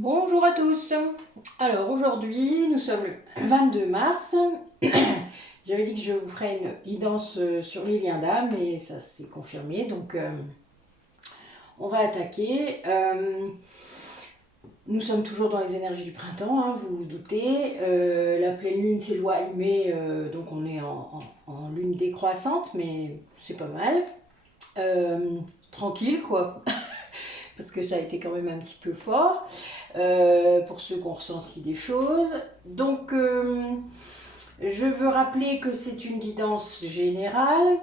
Bonjour à tous. Alors aujourd'hui, nous sommes le 22 mars. J'avais dit que je vous ferais une guidance sur les liens d'âme et ça s'est confirmé. Donc on va attaquer. Nous sommes toujours dans les énergies du printemps, hein, vous vous doutez. La pleine lune s'éloigne, mais donc on est en lune décroissante, mais c'est pas mal. Tranquille quoi, parce que ça a été quand même un petit peu fort. Pour ceux qui ont ressenti des choses. Donc, je veux rappeler que c'est une guidance générale,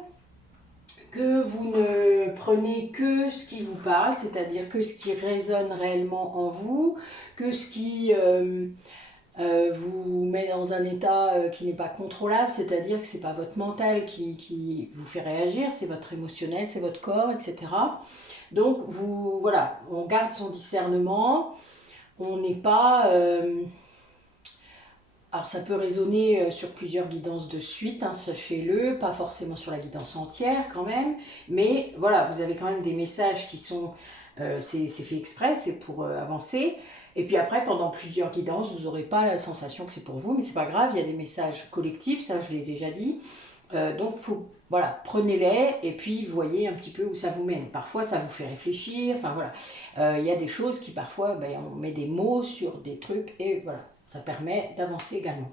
que vous ne prenez que ce qui vous parle, c'est-à-dire que ce qui résonne réellement en vous, que ce qui vous met dans un état qui n'est pas contrôlable, c'est-à-dire que ce n'est pas votre mental qui vous fait réagir, c'est votre émotionnel, c'est votre corps, etc. Donc, voilà, on garde son discernement. On n'est pas... alors ça peut résonner sur plusieurs guidances de suite, hein, sachez-le, pas forcément sur la guidance entière quand même, mais voilà, vous avez quand même des messages qui sont... c'est fait exprès, c'est pour avancer. Et puis après, pendant plusieurs guidances, vous n'aurez pas la sensation que c'est pour vous, mais c'est pas grave, il y a des messages collectifs, ça je l'ai déjà dit. Donc voilà, prenez-les et puis voyez un petit peu où ça vous mène. Parfois ça vous fait réfléchir, enfin voilà. Il y a des choses qui parfois, on met des mots sur des trucs et voilà, ça permet d'avancer également.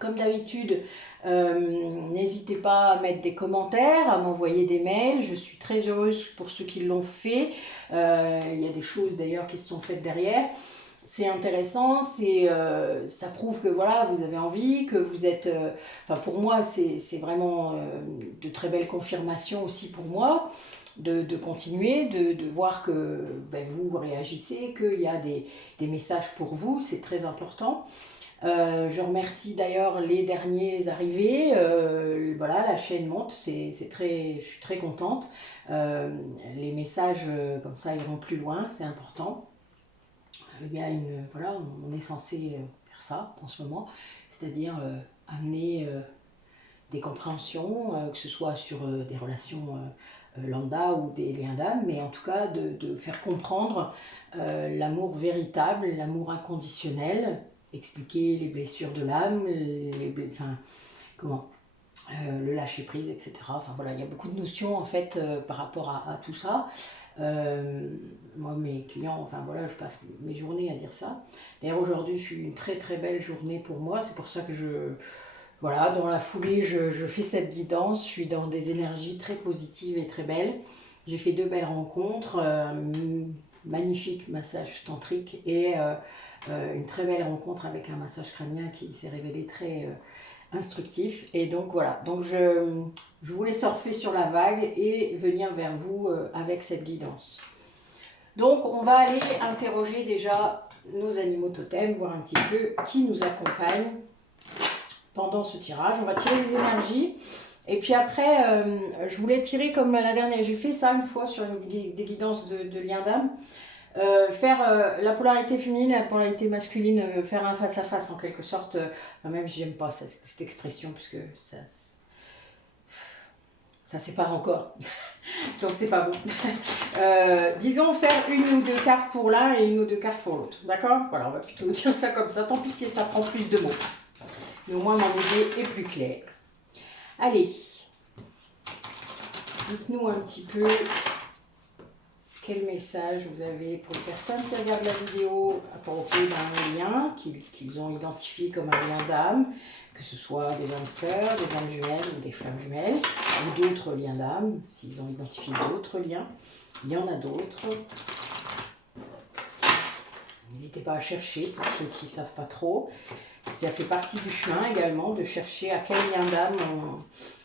Comme d'habitude, n'hésitez pas à mettre des commentaires, à m'envoyer des mails. Je suis très heureuse pour ceux qui l'ont fait. Il y a des choses d'ailleurs qui se sont faites derrière. C'est intéressant, ça prouve que voilà, vous avez envie, que vous êtes... enfin pour moi, c'est vraiment de très belles confirmations aussi pour moi, de continuer, de voir que vous réagissez, qu'il y a des messages pour vous, c'est très important. Je remercie d'ailleurs les derniers arrivés. Voilà, la chaîne monte, je suis très contente. Les messages comme ça iront plus loin, c'est important. Il y a voilà, on est censé faire ça en ce moment, c'est-à-dire amener des compréhensions, que ce soit sur des relations lambda ou des liens d'âme, mais en tout cas de faire comprendre l'amour véritable, l'amour inconditionnel, expliquer les blessures de l'âme, enfin, comment le lâcher prise, etc. Enfin voilà, il y a beaucoup de notions en fait par rapport à tout ça. Moi, mes clients, enfin voilà, je passe mes journées à dire ça. D'ailleurs, aujourd'hui, je suis une très très belle journée pour moi. C'est pour ça que voilà, dans la foulée, je fais cette guidance. Je suis dans des énergies très positives et très belles. J'ai fait 2 belles rencontres, magnifique massage tantrique et une très belle rencontre avec un massage crânien qui s'est révélé très instructif. Et donc voilà, donc je voulais surfer sur la vague et venir vers vous avec cette guidance. Donc on va aller interroger déjà nos animaux totems, voir un petit peu qui nous accompagne pendant ce tirage. On va tirer les énergies. Et puis après, je voulais tirer comme la dernière. J'ai fait ça une fois sur des guidances de liens d'âme. Faire la polarité féminine, la polarité masculine, faire un face-à-face en quelque sorte. Même si j'aime pas cette expression, puisque ça sépare encore. Donc c'est pas bon. Disons faire une ou deux cartes pour l'un et une ou deux cartes pour l'autre. D'accord? Voilà, on va plutôt dire ça comme ça. Tant pis si ça prend plus de mots. Mais au moins mon idée est plus claire. Allez, dites-nous un petit peu quel message vous avez pour les personnes qui regardent la vidéo à propos d'un lien qu'ils ont identifié comme un lien d'âme, que ce soit des âmes sœurs, des âmes jumelles ou des flammes jumelles, ou d'autres liens d'âme, s'ils ont identifié d'autres liens. Il y en a d'autres. N'hésitez pas à chercher pour ceux qui ne savent pas trop. Ça fait partie du chemin également de chercher à quel lien d'âme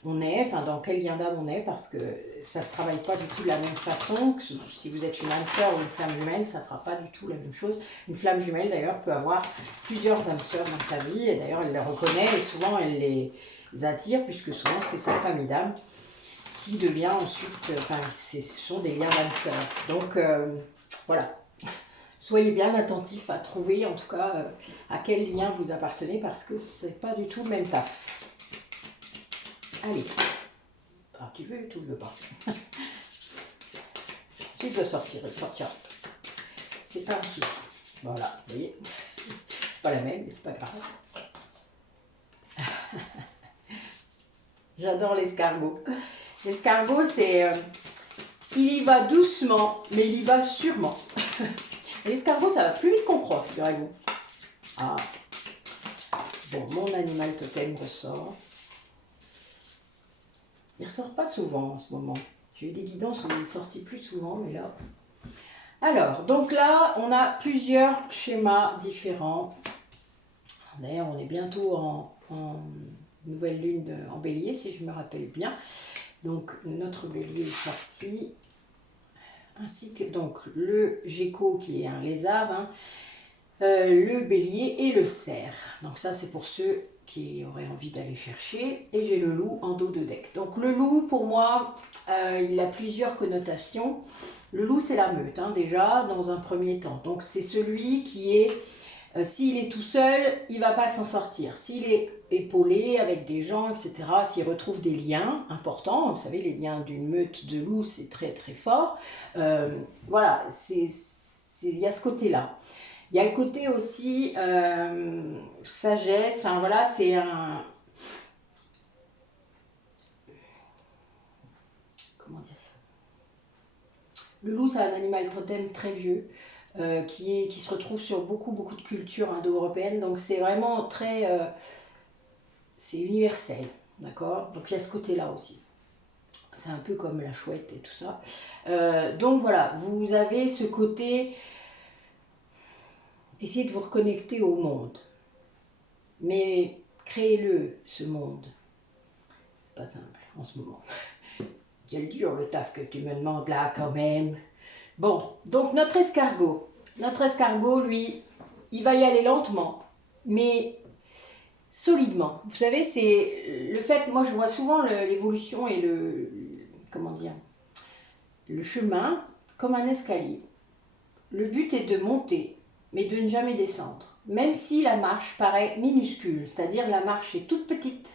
on est, enfin dans quel lien d'âme on est, parce que ça ne se travaille pas du tout de la même façon. Que si vous êtes une âme sœur ou une flamme jumelle, ça ne fera pas du tout la même chose. Une flamme jumelle d'ailleurs peut avoir plusieurs âmes sœurs dans sa vie, et d'ailleurs elle les reconnaît et souvent elle les attire, puisque souvent c'est sa famille d'âme qui devient ensuite, enfin ce sont des liens d'âme sœurs. Donc voilà. Soyez bien attentifs à trouver en tout cas à quel lien vous appartenez, parce que c'est pas du tout le même taf. Allez. Ah, tu veux ou tu ne veux pas? Si tu dois sortir, il sortira. C'est pas un souci. Voilà, vous voyez, c'est pas la même, mais c'est pas grave. J'adore l'escargot. L'escargot, c'est... il y va doucement, mais il y va sûrement. L'escargot, ça va plus vite qu'on croit, figurez-vous. Ah. Bon, mon animal totem ressort. Il ressort pas souvent en ce moment. J'ai eu des guidances où il est sorti plus souvent, mais là... Alors, donc là, on a plusieurs schémas différents. D'ailleurs, on est bientôt en nouvelle lune en bélier, si je me rappelle bien. Donc, notre bélier est sorti. Ainsi que donc le gecko qui est un lézard, hein, le bélier et le cerf. Donc ça, c'est pour ceux qui auraient envie d'aller chercher. Et j'ai le loup en dos de deck. Donc le loup, pour moi, il a plusieurs connotations. Le loup, c'est la meute, hein, déjà, dans un premier temps. Donc c'est celui qui est... s'il est tout seul, il ne va pas s'en sortir. S'il est épaulé avec des gens, etc., s'il retrouve des liens importants, vous savez, les liens d'une meute de loups, c'est très très fort. Voilà, il y a ce côté-là. Il y a le côté aussi sagesse, enfin voilà, c'est un... Comment dire ça? Le loup, c'est un animal totem très vieux. Qui se retrouve sur beaucoup de cultures indo-européennes. Donc c'est vraiment très... c'est universel, d'accord? Donc il y a ce côté-là aussi. C'est un peu comme la chouette et tout ça. Donc voilà, vous avez ce côté... Essayez de vous reconnecter au monde. Mais créez-le, ce monde. C'est pas simple en ce moment. C'est dur le taf que tu me demandes là quand même. Bon, donc notre escargot, lui, il va y aller lentement, mais solidement. Vous savez, c'est le fait, moi je vois souvent l'évolution et comment dire, le chemin comme un escalier. Le but est de monter, mais de ne jamais descendre. Même si la marche paraît minuscule, c'est-à-dire la marche est toute petite,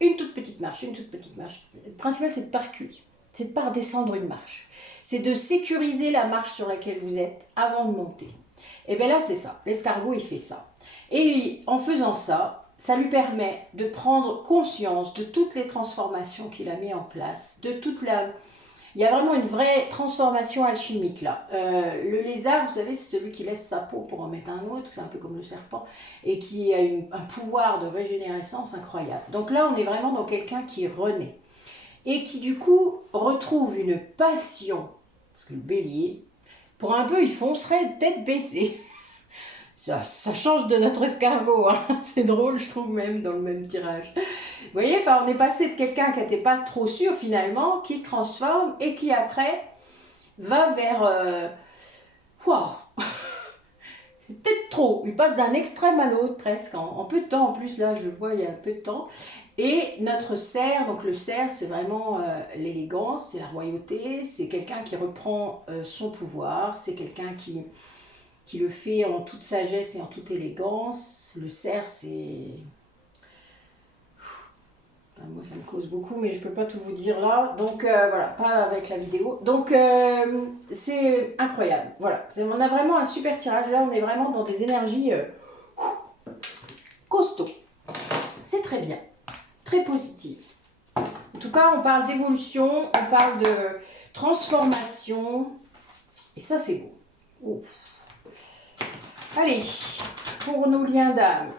une toute petite marche, une toute petite marche. Le principal, c'est de ne pas reculer, c'est de ne pas redescendre une marche. C'est de sécuriser la marche sur laquelle vous êtes avant de monter. Et bien là, c'est ça. L'escargot, il fait ça. Et en faisant ça, ça lui permet de prendre conscience de toutes les transformations qu'il a mis en place, de toute la... Il y a vraiment une vraie transformation alchimique là. Le lézard, vous savez, c'est celui qui laisse sa peau pour en mettre un autre, c'est un peu comme le serpent, et qui a un pouvoir de régénérescence incroyable. Donc là, on est vraiment dans quelqu'un qui renaît, et qui du coup retrouve une passion, parce que le bélier, pour un peu, il foncerait tête baissée. Ça change de notre escargot, hein. C'est drôle, je trouve, même dans le même tirage. Vous voyez, enfin, on est passé de quelqu'un qui n'était pas trop sûr finalement, qui se transforme et qui après va vers... Waouh. C'est peut-être trop. Il passe d'un extrême à l'autre presque, en peu de temps. En plus, là, je vois, il y a un peu de temps. Et notre cerf, donc le cerf, c'est vraiment l'élégance, c'est la royauté, c'est quelqu'un qui reprend son pouvoir, c'est quelqu'un qui le fait en toute sagesse et en toute élégance. Le cerf, c'est... Enfin, moi, ça me cause beaucoup, mais je ne peux pas tout vous dire là. Donc, voilà, pas avec la vidéo. Donc, c'est incroyable. Voilà, on a vraiment un super tirage. Là, on est vraiment dans des énergies costauds. C'est très bien. Très positif. En tout cas, on parle d'évolution, on parle de transformation. Et ça, c'est beau. Ouf. Allez, pour nos liens d'âme.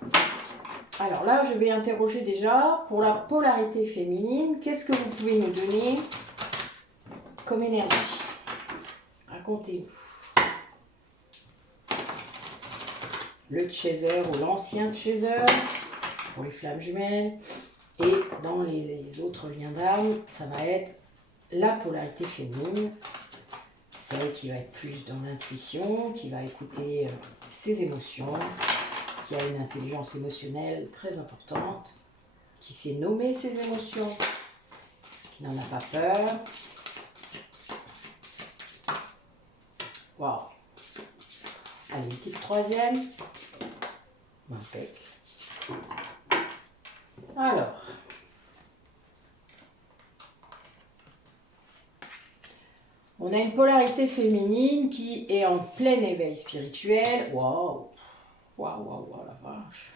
Alors là, je vais interroger déjà pour la polarité féminine. Qu'est-ce que vous pouvez nous donner comme énergie? Racontez-nous. Le chaser ou l'ancien chaser pour les flammes jumelles. Et dans les autres liens d'âme, ça va être la polarité féminine. Celle qui va être plus dans l'intuition, qui va écouter ses émotions, qui a une intelligence émotionnelle très importante, qui sait nommer ses émotions, qui n'en a pas peur. Waouh! Allez, une petite troisième. Impec. Alors, on a une polarité féminine qui est en plein éveil spirituel. Waouh, waouh, waouh, waouh, la vache.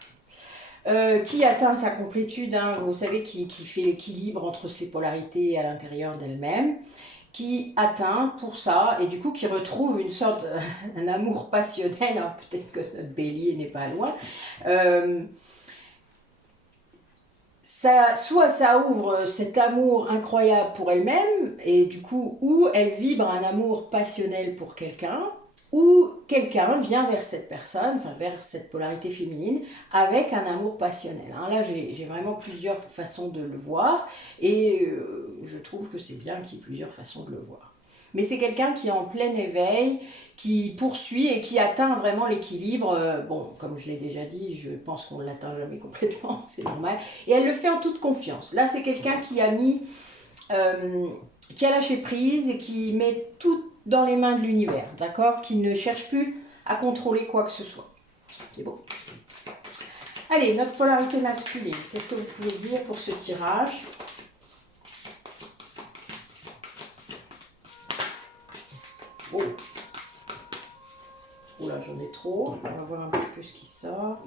Qui atteint sa complétude, hein, vous savez, qui fait l'équilibre entre ses polarités à l'intérieur d'elle-même, qui atteint pour ça, et du coup qui retrouve une sorte, un amour passionnel, hein, peut-être que notre bélier n'est pas loin, soit ça ouvre cet amour incroyable pour elle-même, et du coup, ou elle vibre un amour passionnel pour quelqu'un, ou quelqu'un vient vers cette personne, enfin vers cette polarité féminine, avec un amour passionnel. Hein. Là, j'ai vraiment plusieurs façons de le voir, et je trouve que c'est bien qu'il y ait plusieurs façons de le voir. Mais c'est quelqu'un qui est en plein éveil, qui poursuit et qui atteint vraiment l'équilibre. Bon, comme je l'ai déjà dit, je pense qu'on ne l'atteint jamais complètement, c'est normal. Et elle le fait en toute confiance. Là, c'est quelqu'un qui a mis, qui a lâché prise et qui met tout dans les mains de l'univers, d'accord? Qui ne cherche plus à contrôler quoi que ce soit. C'est beau. Allez, notre polarité masculine. Qu'est-ce que vous pouvez dire pour ce tirage? Oh. Oula, j'en ai trop. On va voir un petit peu ce qui sort.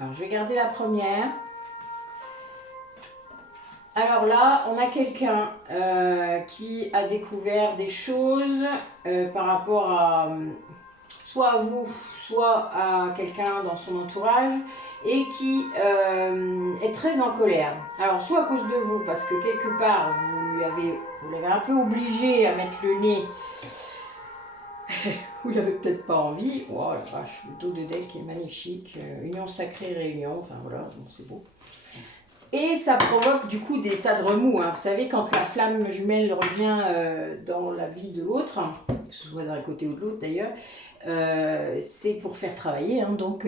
Alors, je vais garder la première. Alors là, on a quelqu'un qui a découvert des choses par rapport à soit à vous, soit à quelqu'un dans son entourage et qui est très en colère. Alors soit à cause de vous, parce que quelque part vous l'avez un peu obligé à mettre le nez. Vous n'avez peut-être pas envie. Oh la vache, le dos de deck est magnifique. Union sacrée, réunion, enfin voilà, bon, c'est beau. Et ça provoque du coup des tas de remous. Hein. Vous savez, quand la flamme jumelle revient dans la vie de l'autre, que ce soit d'un côté ou de l'autre d'ailleurs, c'est pour faire travailler. Hein. Donc,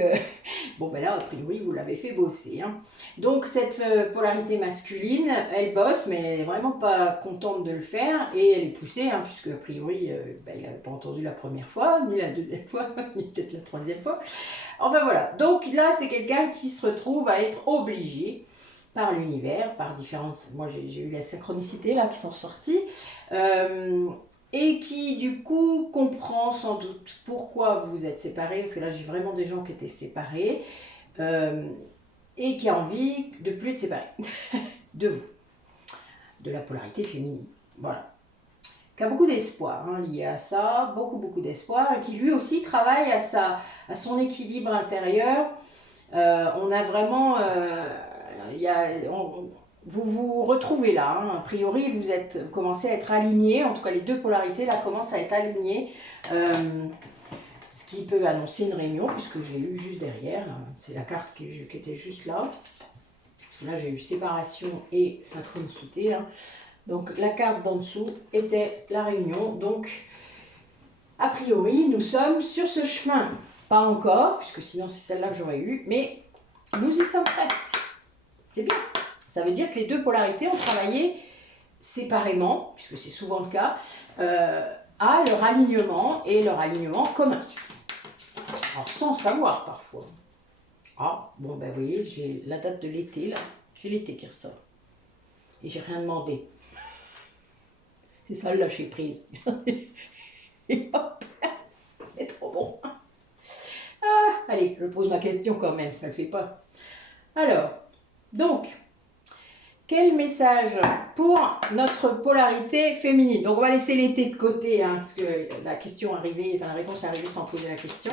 bon ben là, a priori, vous l'avez fait bosser. Hein. Donc, cette polarité masculine, elle bosse, mais elle n'est vraiment pas contente de le faire. Et elle est poussée, hein, puisque a priori, il n'avait pas entendu la première fois, ni la deuxième fois, ni peut-être la troisième fois. Enfin voilà. Donc là, c'est quelqu'un qui se retrouve à être obligé par l'univers, par différentes... Moi, j'ai eu la synchronicité, là, qui sont ressorties, et qui, du coup, comprend sans doute pourquoi vous êtes séparés, parce que là, j'ai vraiment des gens qui étaient séparés, et qui a envie de plus être séparés de vous, de la polarité féminine. Voilà. Qui a beaucoup d'espoir hein, lié à ça, beaucoup d'espoir, et qui, lui aussi, travaille à son équilibre intérieur. On a vraiment... vous vous retrouvez là, hein. A priori vous commencez à être alignés, en tout cas les deux polarités là commencent à être alignées, ce qui peut annoncer une réunion puisque j'ai eu juste derrière, c'est la carte qui était juste là, là j'ai eu séparation et synchronicité, hein. Donc la carte d'en dessous était la réunion, donc a priori nous sommes sur ce chemin, pas encore puisque sinon c'est celle-là que j'aurais eu, mais nous y sommes presque. C'est bien. Ça veut dire que les deux polarités ont travaillé séparément, puisque c'est souvent le cas, à leur alignement et leur alignement commun. Alors sans savoir parfois. Ah, bon ben vous voyez, j'ai la date de l'été là, j'ai l'été qui ressort. Et j'ai rien demandé. C'est ça le lâcher prise. Et hop, c'est trop bon. Ah, allez, je pose ma question quand même, ça ne le fait pas. Alors, donc, quel message pour notre polarité féminine? Donc on va laisser l'été de côté, hein, parce que la question arrivée, enfin la réponse est arrivée sans poser la question.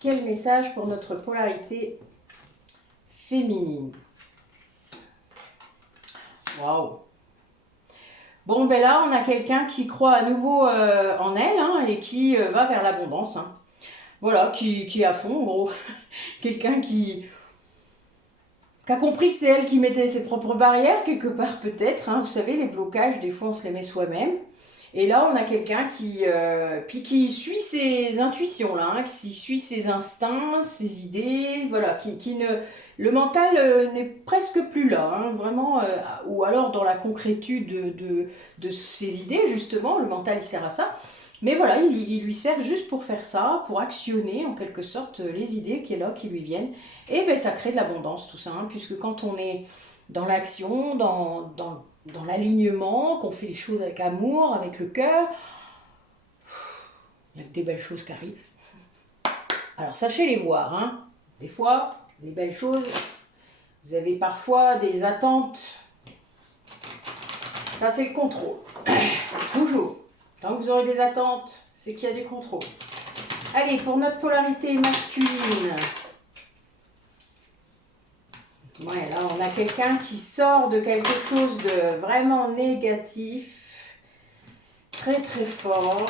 Quel message pour notre polarité féminine? Waouh! Bon ben là on a quelqu'un qui croit à nouveau en elle hein, et qui va vers l'abondance. Hein. Voilà, qui est à fond, gros. Quelqu'un qui a compris que c'est elle qui mettait ses propres barrières, quelque part peut-être. Hein. Vous savez, les blocages, des fois, on se les met soi-même. Et là, on a quelqu'un puis qui suit ses intuitions, là, hein, qui suit ses instincts, ses idées, voilà, qui ne... Le mental n'est presque plus là, hein, vraiment, ou alors dans la concrétude de ses idées, justement, le mental, il sert à ça. Mais voilà, il lui sert juste pour faire ça, pour actionner, en quelque sorte, les idées qui lui viennent. Et ben, ça crée de l'abondance, tout ça, hein, puisque quand on est dans l'action, dans l'alignement, qu'on fait les choses avec amour, avec le cœur, il y a que des belles choses qui arrivent. Alors sachez les voir, hein. Des fois, les belles choses, vous avez parfois des attentes. Ça c'est le contrôle. Toujours. Tant que vous aurez des attentes, c'est qu'il y a du contrôle. Allez, pour notre polarité masculine. Ouais, là on a quelqu'un qui sort de quelque chose de vraiment négatif, très très fort.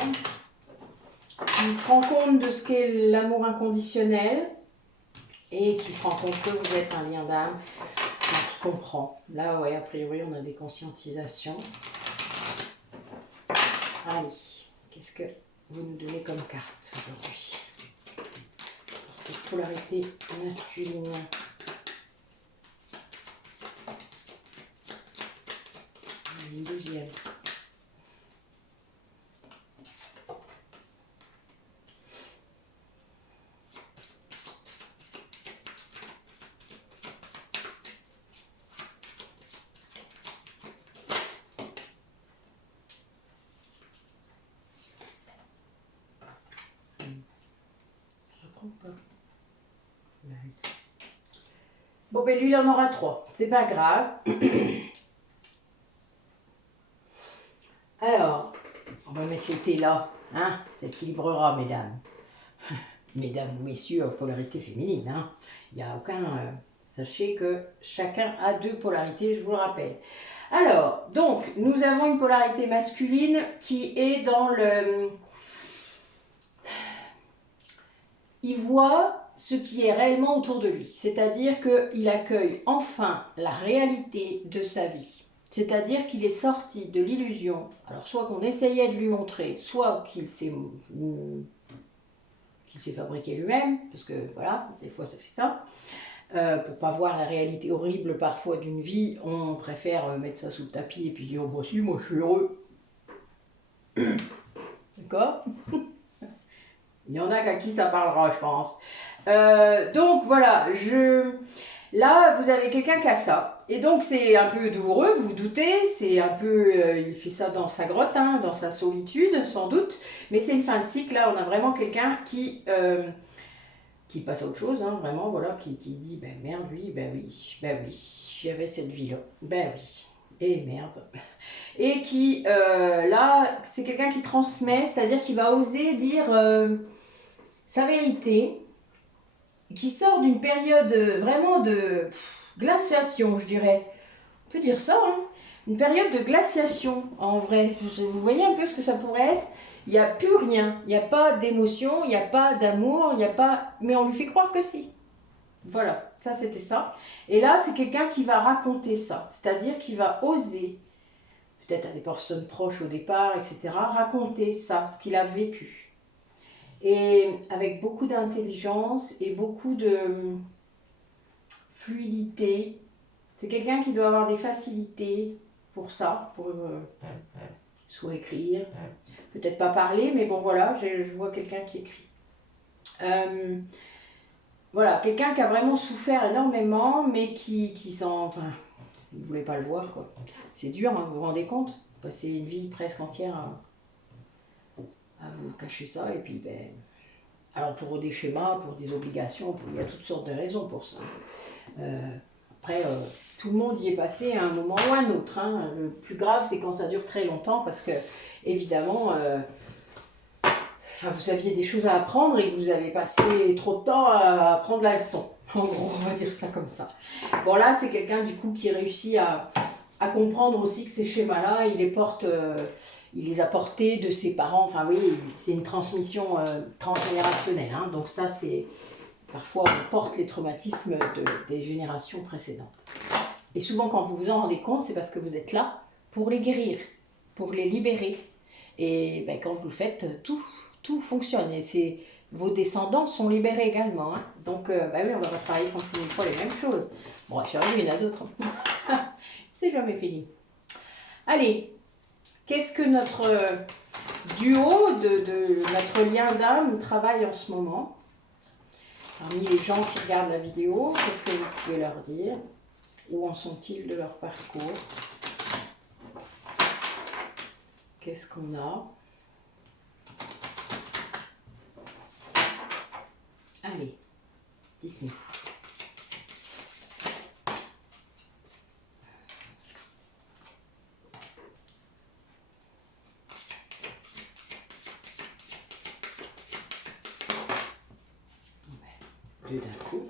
Qui se rend compte de ce qu'est l'amour inconditionnel et qui se rend compte que vous êtes un lien d'âme, qui comprend. Là, ouais, a priori, on a des conscientisations. Allez, qu'est-ce que vous nous donnez comme carte aujourd'hui pour cette polarité masculine? Une deuxième. Bon, ben lui, il en aura 3. C'est pas grave. Alors, on va mettre l'été là. Hein, ça équilibrera, mesdames. Mesdames ou messieurs, polarité féminine. Hein. Il n'y a aucun... sachez que chacun a 2 polarités, je vous le rappelle. Alors, donc, nous avons une polarité masculine qui est dans le... Il voit ce qui est réellement autour de lui. C'est-à-dire qu'il accueille enfin la réalité de sa vie. C'est-à-dire qu'il est sorti de l'illusion. Alors, soit qu'on essayait de lui montrer, soit qu'il s'est fabriqué lui-même, parce que voilà, des fois ça fait ça. Pour pas voir la réalité horrible parfois d'une vie, on préfère mettre ça sous le tapis et puis dire, oh bah si, moi je suis heureux. D'accord? Il y en a qu'à qui ça parlera, je pense. Donc voilà, là vous avez quelqu'un qui a ça. Et donc c'est un peu douloureux, vous vous doutez, c'est un peu, il fait ça dans sa grotte, hein, dans sa solitude sans doute, mais c'est une fin de cycle, là on a vraiment quelqu'un qui passe à autre chose, hein, vraiment, voilà, qui dit, ben merde, oui, j'avais cette vie-là, ben oui, et merde. Et qui, là, c'est quelqu'un qui transmet, c'est-à-dire qui va oser dire sa vérité, qui sort d'une période vraiment de glaciation, je dirais. On peut dire ça, hein. Une période de glaciation, en vrai. Vous voyez un peu ce que ça pourrait être? Il n'y a plus rien. Il n'y a pas d'émotion, il n'y a pas d'amour, il n'y a pas... Mais on lui fait croire que si. Voilà, ça c'était ça. Et là, c'est quelqu'un qui va raconter ça. C'est-à-dire qu'il va oser, peut-être à des personnes proches au départ, etc., raconter ça, ce qu'il a vécu. Et avec beaucoup d'intelligence et beaucoup de fluidité. C'est quelqu'un qui doit avoir des facilités pour ça, pour soit écrire, peut-être pas parler, mais bon voilà, je vois quelqu'un qui écrit. Voilà, quelqu'un qui a vraiment souffert énormément, mais qui s'en... Enfin, vous ne voulez pas le voir, quoi. C'est dur, hein, vous vous rendez compte? Passer une vie presque entière à vous cacher ça, et puis ben... Alors pour des schémas, pour des obligations, il y a toutes sortes de raisons pour ça. Après, tout le monde y est passé à un moment ou à un autre. Hein. Le plus grave, c'est quand ça dure très longtemps, parce que, évidemment, vous aviez des choses à apprendre et que vous avez passé trop de temps à apprendre la leçon. En gros, on va dire ça comme ça. Bon, là, c'est quelqu'un, du coup, qui réussit à comprendre aussi que ces schémas-là, il les a portés de ses parents. Enfin, oui, c'est une transmission transgénérationnelle. Hein. Donc ça, c'est... Parfois, on porte les traumatismes des générations précédentes. Et souvent, quand vous vous en rendez compte, c'est parce que vous êtes là pour les guérir, pour les libérer. Et ben, quand vous le faites, tout fonctionne. Et vos descendants sont libérés également. Hein. Donc, ben oui, on va pas travailler 36 000 fois les mêmes choses. Bon, rassurez-vous, il y en a d'autres. C'est jamais fini. Allez, qu'est-ce que notre duo de notre lien d'âme travaille en ce moment? Parmi les gens qui regardent la vidéo, qu'est-ce que vous pouvez leur dire? Où en sont-ils de leur parcours? Qu'est-ce qu'on a? Allez, dites-nous. Deux d'un coup.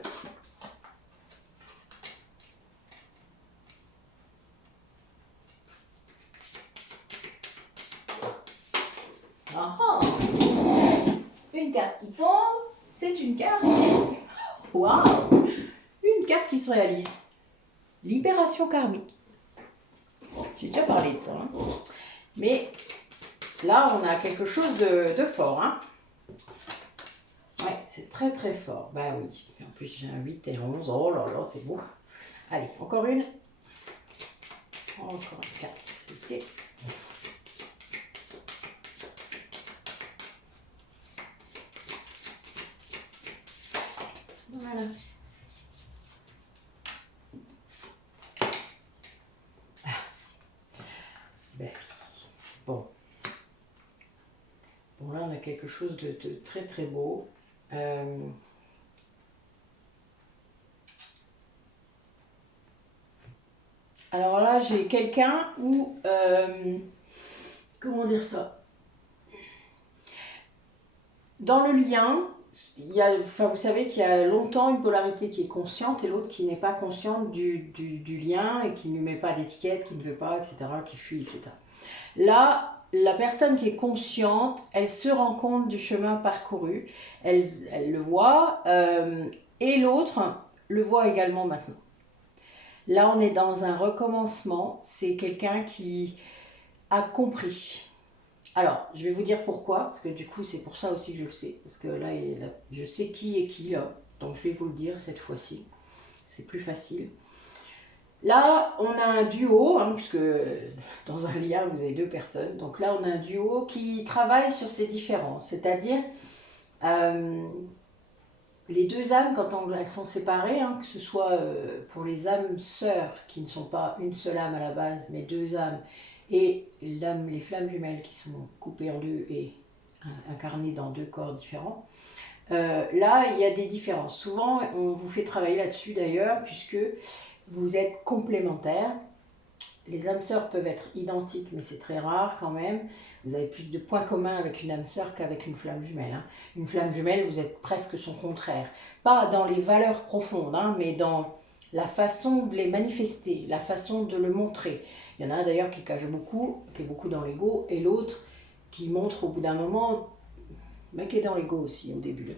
Ah ah! Une carte qui tombe, c'est une carte. Waouh! Une carte qui se réalise. Libération karmique. J'ai déjà parlé de ça. Hein. Mais là, on a quelque chose de fort. Hein. Ouais, c'est très très fort. Bah oui. Et en plus, j'ai un 8 et 11. Oh là là, c'est beau. Allez, encore une. Encore une carte, s'il vous plaît. Voilà. Ben oui. Bon. Bon, là, on a quelque chose de très très beau. Alors là, j'ai quelqu'un où... comment dire ça? Dans le lien, il y a, enfin, vous savez qu'il y a longtemps une polarité qui est consciente et l'autre qui n'est pas consciente du lien et qui ne met pas d'étiquette, qui ne veut pas, etc., qui fuit, etc. Là, la personne qui est consciente, elle se rend compte du chemin parcouru, elle le voit, et l'autre le voit également maintenant. Là, on est dans un recommencement, c'est quelqu'un qui a compris. Alors, je vais vous dire pourquoi, parce que du coup, c'est pour ça aussi que je le sais, parce que là, je sais qui est qui, là, donc je vais vous le dire cette fois-ci, c'est plus facile. Là, on a un duo, hein, puisque dans un lien, vous avez deux personnes. Donc là, on a un duo qui travaille sur ces différences. C'est-à-dire, les deux âmes, quand elles sont séparées, hein, que ce soit pour les âmes sœurs, qui ne sont pas une seule âme à la base, mais deux âmes, et les flammes jumelles qui sont coupées en deux et incarnées dans deux corps différents, là, il y a des différences. Souvent, on vous fait travailler là-dessus d'ailleurs, puisque vous êtes complémentaires. Les âmes sœurs peuvent être identiques, mais c'est très rare quand même. Vous avez plus de points communs avec une âme sœur qu'avec une flamme jumelle. Hein. Une flamme jumelle, vous êtes presque son contraire. Pas dans les valeurs profondes, hein, mais dans la façon de les manifester, la façon de le montrer. Il y en a un d'ailleurs qui cache beaucoup, qui est beaucoup dans l'ego, et l'autre qui montre au bout d'un moment, mais qui est dans l'ego aussi au début.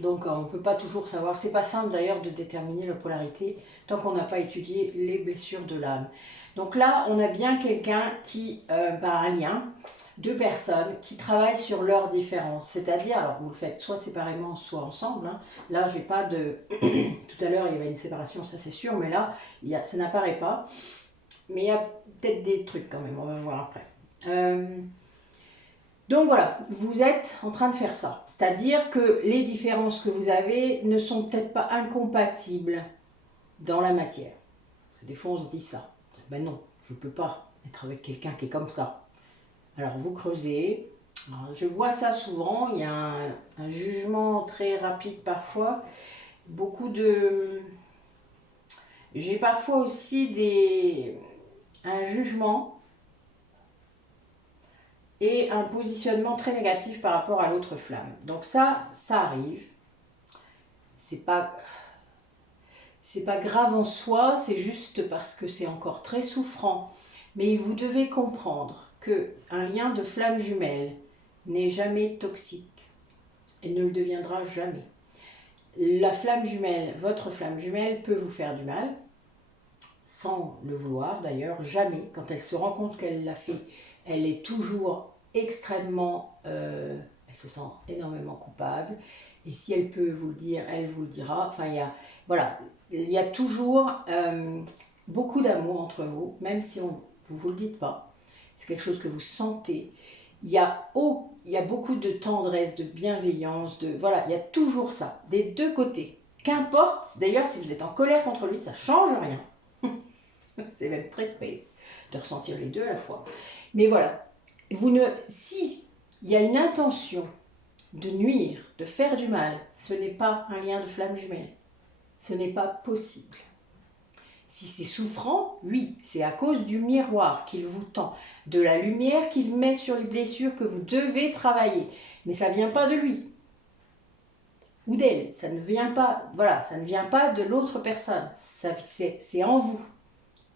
Donc on ne peut pas toujours savoir, c'est pas simple d'ailleurs de déterminer la polarité tant qu'on n'a pas étudié les blessures de l'âme. Donc là on a bien quelqu'un qui, un lien, deux personnes qui travaillent sur leurs différences, c'est-à-dire, alors vous le faites soit séparément soit ensemble, hein. Là j'ai pas de, tout à l'heure il y avait une séparation ça c'est sûr, mais là ça n'apparaît pas, mais il y a peut-être des trucs quand même, on va voir après. Donc voilà, vous êtes en train de faire ça. C'est-à-dire que les différences que vous avez ne sont peut-être pas incompatibles dans la matière. Des fois on se dit ça. Ben non, je ne peux pas être avec quelqu'un qui est comme ça. Alors vous creusez. Alors, je vois ça souvent, il y a un jugement très rapide parfois. J'ai parfois aussi un jugement et un positionnement très négatif par rapport à l'autre flamme. Donc ça arrive. C'est pas grave en soi, c'est juste parce que c'est encore très souffrant. Mais vous devez comprendre qu'un lien de flamme jumelle n'est jamais toxique et ne le deviendra jamais. La flamme jumelle, votre flamme jumelle peut vous faire du mal, sans le vouloir d'ailleurs, jamais. Quand elle se rend compte qu'elle l'a fait, elle est toujours extrêmement... elle se sent énormément coupable. Et si elle peut vous le dire, elle vous le dira. Enfin, voilà, il y a toujours beaucoup d'amour entre vous, même si vous ne vous le dites pas. C'est quelque chose que vous sentez. Il y a beaucoup de tendresse, de bienveillance, voilà, il y a toujours ça, des deux côtés. Qu'importe, d'ailleurs, si vous êtes en colère contre lui, ça ne change rien. C'est même très space de ressentir les deux à la fois. Mais voilà, si il y a une intention de nuire, de faire du mal, ce n'est pas un lien de flamme jumelle. Ce n'est pas possible. Si c'est souffrant, oui, c'est à cause du miroir qu'il vous tend, de la lumière qu'il met sur les blessures que vous devez travailler. Mais ça ne vient pas de lui ou d'elle. Ça ne vient pas, voilà, ça ne vient pas de l'autre personne. C'est en vous.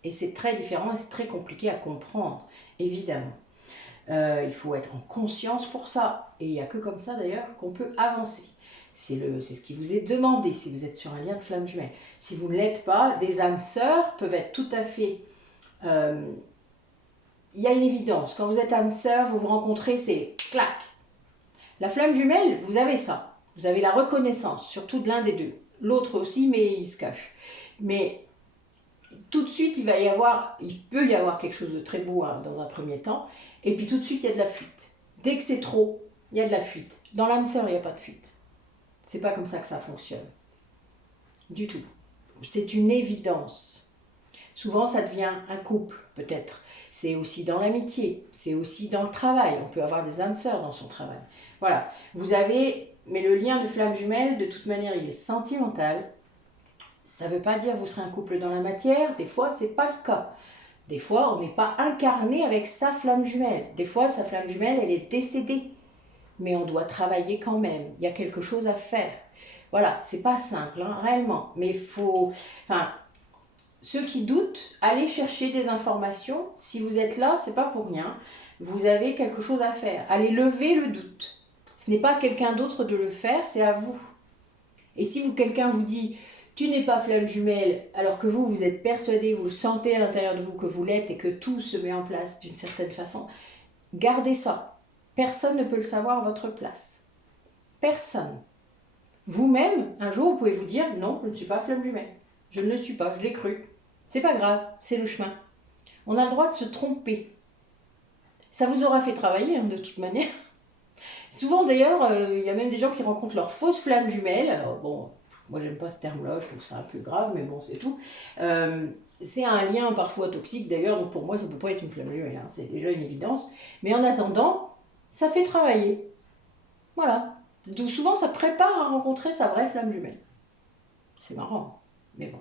Et c'est très différent et c'est très compliqué à comprendre, évidemment. Il faut être en conscience pour ça. Et il n'y a que comme ça d'ailleurs qu'on peut avancer. C'est ce qui vous est demandé si vous êtes sur un lien de flamme jumelle. Si vous ne l'êtes pas, des âmes sœurs peuvent être tout à fait... il y a une évidence. Quand vous êtes âme sœur, vous vous rencontrez, c'est clac. La flamme jumelle, vous avez ça. Vous avez la reconnaissance, surtout de l'un des deux. L'autre aussi, mais il se cache. Mais tout de suite, il peut y avoir quelque chose de très beau dans un premier temps. Et puis tout de suite, il y a de la fuite. Dès que c'est trop, il y a de la fuite. Dans l'âme sœur, il n'y a pas de fuite. C'est pas comme ça que ça fonctionne. Du tout. C'est une évidence. Souvent, ça devient un couple, peut-être. C'est aussi dans l'amitié. C'est aussi dans le travail. On peut avoir des âmes sœurs dans son travail. Voilà. Mais le lien de flamme jumelle, de toute manière, il est sentimental. Ça ne veut pas dire que vous serez un couple dans la matière. Des fois, ce n'est pas le cas. Des fois, on n'est pas incarné avec sa flamme jumelle. Des fois, sa flamme jumelle, elle est décédée. Mais on doit travailler quand même. Il y a quelque chose à faire. Voilà, c'est pas simple, réellement. Mais il faut... Enfin, ceux qui doutent, allez chercher des informations. Si vous êtes là, c'est pas pour rien. Vous avez quelque chose à faire. Allez lever le doute. Ce n'est pas à quelqu'un d'autre de le faire, c'est à vous. Et si quelqu'un vous dit... Tu n'es pas flamme jumelle, alors que vous êtes persuadé, vous le sentez à l'intérieur de vous que vous l'êtes et que tout se met en place d'une certaine façon. Gardez ça. Personne ne peut le savoir à votre place. Personne. Vous-même, un jour, vous pouvez vous dire « Non, je ne suis pas flamme jumelle. Je ne le suis pas, je l'ai cru. C'est pas grave, c'est le chemin. » On a le droit de se tromper. Ça vous aura fait travailler, de toute manière. Souvent, d'ailleurs, il y a même des gens qui rencontrent leur fausse flamme jumelle. Alors, bon... Moi, j'aime pas ce terme-là, je trouve ça un peu grave, mais bon, c'est tout. C'est un lien parfois toxique, d'ailleurs, donc pour moi, ça ne peut pas être une flamme jumelle, c'est déjà une évidence. Mais en attendant, ça fait travailler. Voilà. Donc souvent, ça prépare à rencontrer sa vraie flamme jumelle. C'est marrant, mais bon.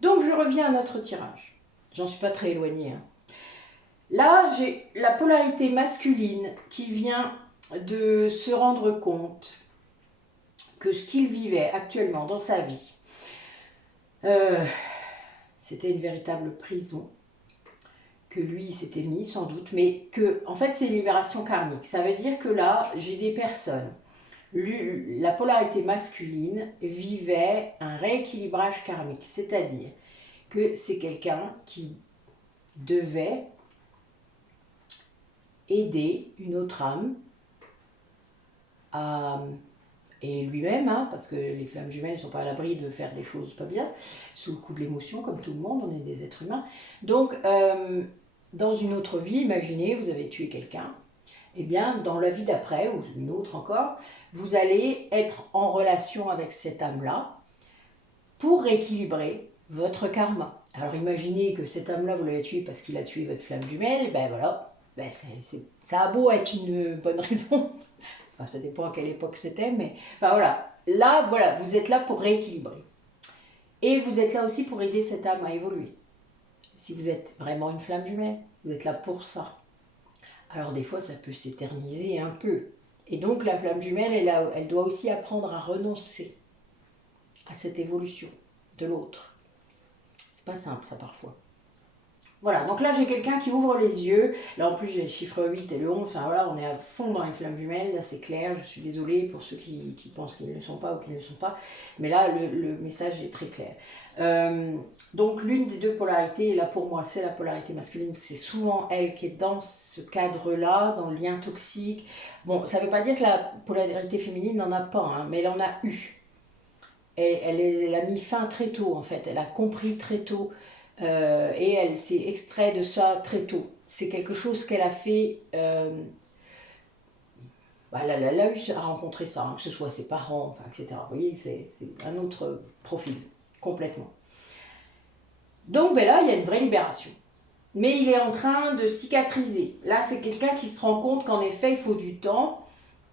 Donc, je reviens à notre tirage. J'en suis pas très éloignée. Là, j'ai la polarité masculine qui vient de se rendre compte que ce qu'il vivait actuellement dans sa vie, c'était une véritable prison que lui s'était mis sans doute, mais que en fait c'est une libération karmique. Ça veut dire que là, j'ai des personnes, la polarité masculine vivait un rééquilibrage karmique, c'est-à-dire que c'est quelqu'un qui devait aider une autre âme et lui-même, parce que les flammes jumelles ne sont pas à l'abri de faire des choses pas bien, sous le coup de l'émotion, comme tout le monde, on est des êtres humains. Donc, dans une autre vie, imaginez, vous avez tué quelqu'un, et bien, dans la vie d'après, ou une autre encore, vous allez être en relation avec cette âme-là pour rééquilibrer votre karma. Alors, imaginez que cette âme-là, vous l'avez tuée parce qu'il a tué votre flamme jumelle, ben voilà, ça a beau être une bonne raison. Enfin, ça dépend à quelle époque c'était, mais enfin voilà. Là, voilà, vous êtes là pour rééquilibrer. Et vous êtes là aussi pour aider cette âme à évoluer. Si vous êtes vraiment une flamme jumelle, vous êtes là pour ça. Alors des fois, ça peut s'éterniser un peu. Et donc la flamme jumelle, elle doit aussi apprendre à renoncer à cette évolution de l'autre. C'est pas simple ça parfois. Voilà, donc là j'ai quelqu'un qui ouvre les yeux. Là en plus j'ai le chiffre 8 et le 11. Enfin voilà, on est à fond dans les flammes jumelles. Là c'est clair, je suis désolée pour ceux qui pensent qu'ils ne le sont pas ou qui ne le sont pas. Mais là le message est très clair. Euh, donc l'une des deux polarités, et là pour moi c'est la polarité masculine, c'est souvent elle qui est dans ce cadre-là, dans le lien toxique. Bon, ça ne veut pas dire que la polarité féminine n'en a pas, hein, mais elle en a eu. Et elle a mis fin très tôt en fait, elle a compris très tôt et elle s'est extrait de ça très tôt. C'est quelque chose qu'elle a fait, bah, elle a eu à rencontrer ça, hein, que ce soit ses parents, enfin, etc. Vous voyez, c'est un autre profil, complètement. Donc ben là, il y a une vraie libération. Mais il est en train de cicatriser. Là, c'est quelqu'un qui se rend compte qu'en effet, il faut du temps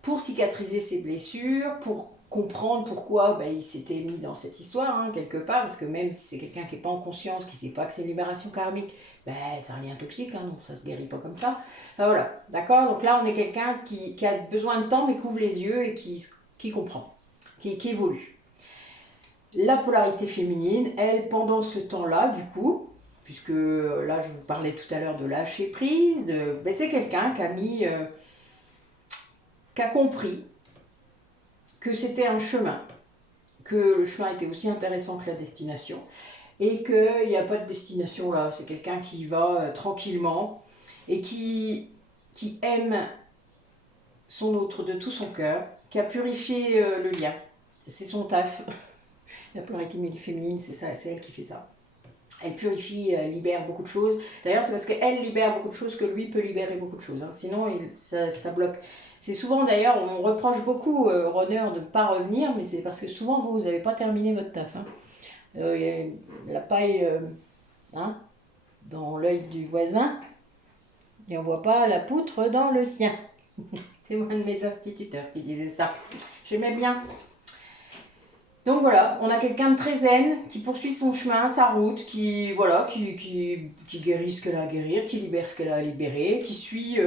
pour cicatriser ses blessures, pour comprendre pourquoi ben, il s'était mis dans cette histoire, hein, quelque part, parce que même si c'est quelqu'un qui n'est pas en conscience, qui ne sait pas que c'est une libération karmique, ben, c'est un lien toxique, hein, donc ça ne se guérit pas comme ça. Enfin voilà, d'accord. Donc là, on est quelqu'un qui a besoin de temps, mais qui ouvre les yeux et qui comprend, qui évolue. La polarité féminine, elle, pendant ce temps-là, du coup, puisque là, je vous parlais tout à l'heure de lâcher prise, ben, c'est quelqu'un qui a compris que c'était un chemin, que le chemin était aussi intéressant que la destination, et qu'il n'y a pas de destination là, c'est quelqu'un qui va tranquillement et qui aime son autre de tout son cœur, qui a purifié le lien. C'est son taf. La polarité féminine, c'est ça, c'est elle qui fait ça. Elle purifie, elle libère beaucoup de choses. D'ailleurs, c'est parce qu'elle libère beaucoup de choses que lui peut libérer beaucoup de choses, hein. Sinon, ça bloque. C'est souvent, d'ailleurs, on reproche beaucoup Runner de ne pas revenir, mais c'est parce que souvent, vous n'avez pas terminé votre taf, hein. Y a la paille hein, dans l'œil du voisin, et on ne voit pas la poutre dans le sien. C'est moi de mes instituteurs qui disait ça. J'aimais bien. Donc voilà, on a quelqu'un de très zen, qui poursuit son chemin, sa route, qui guérit ce qu'elle a à guérir, qui libère ce qu'elle a à libérer, qui suit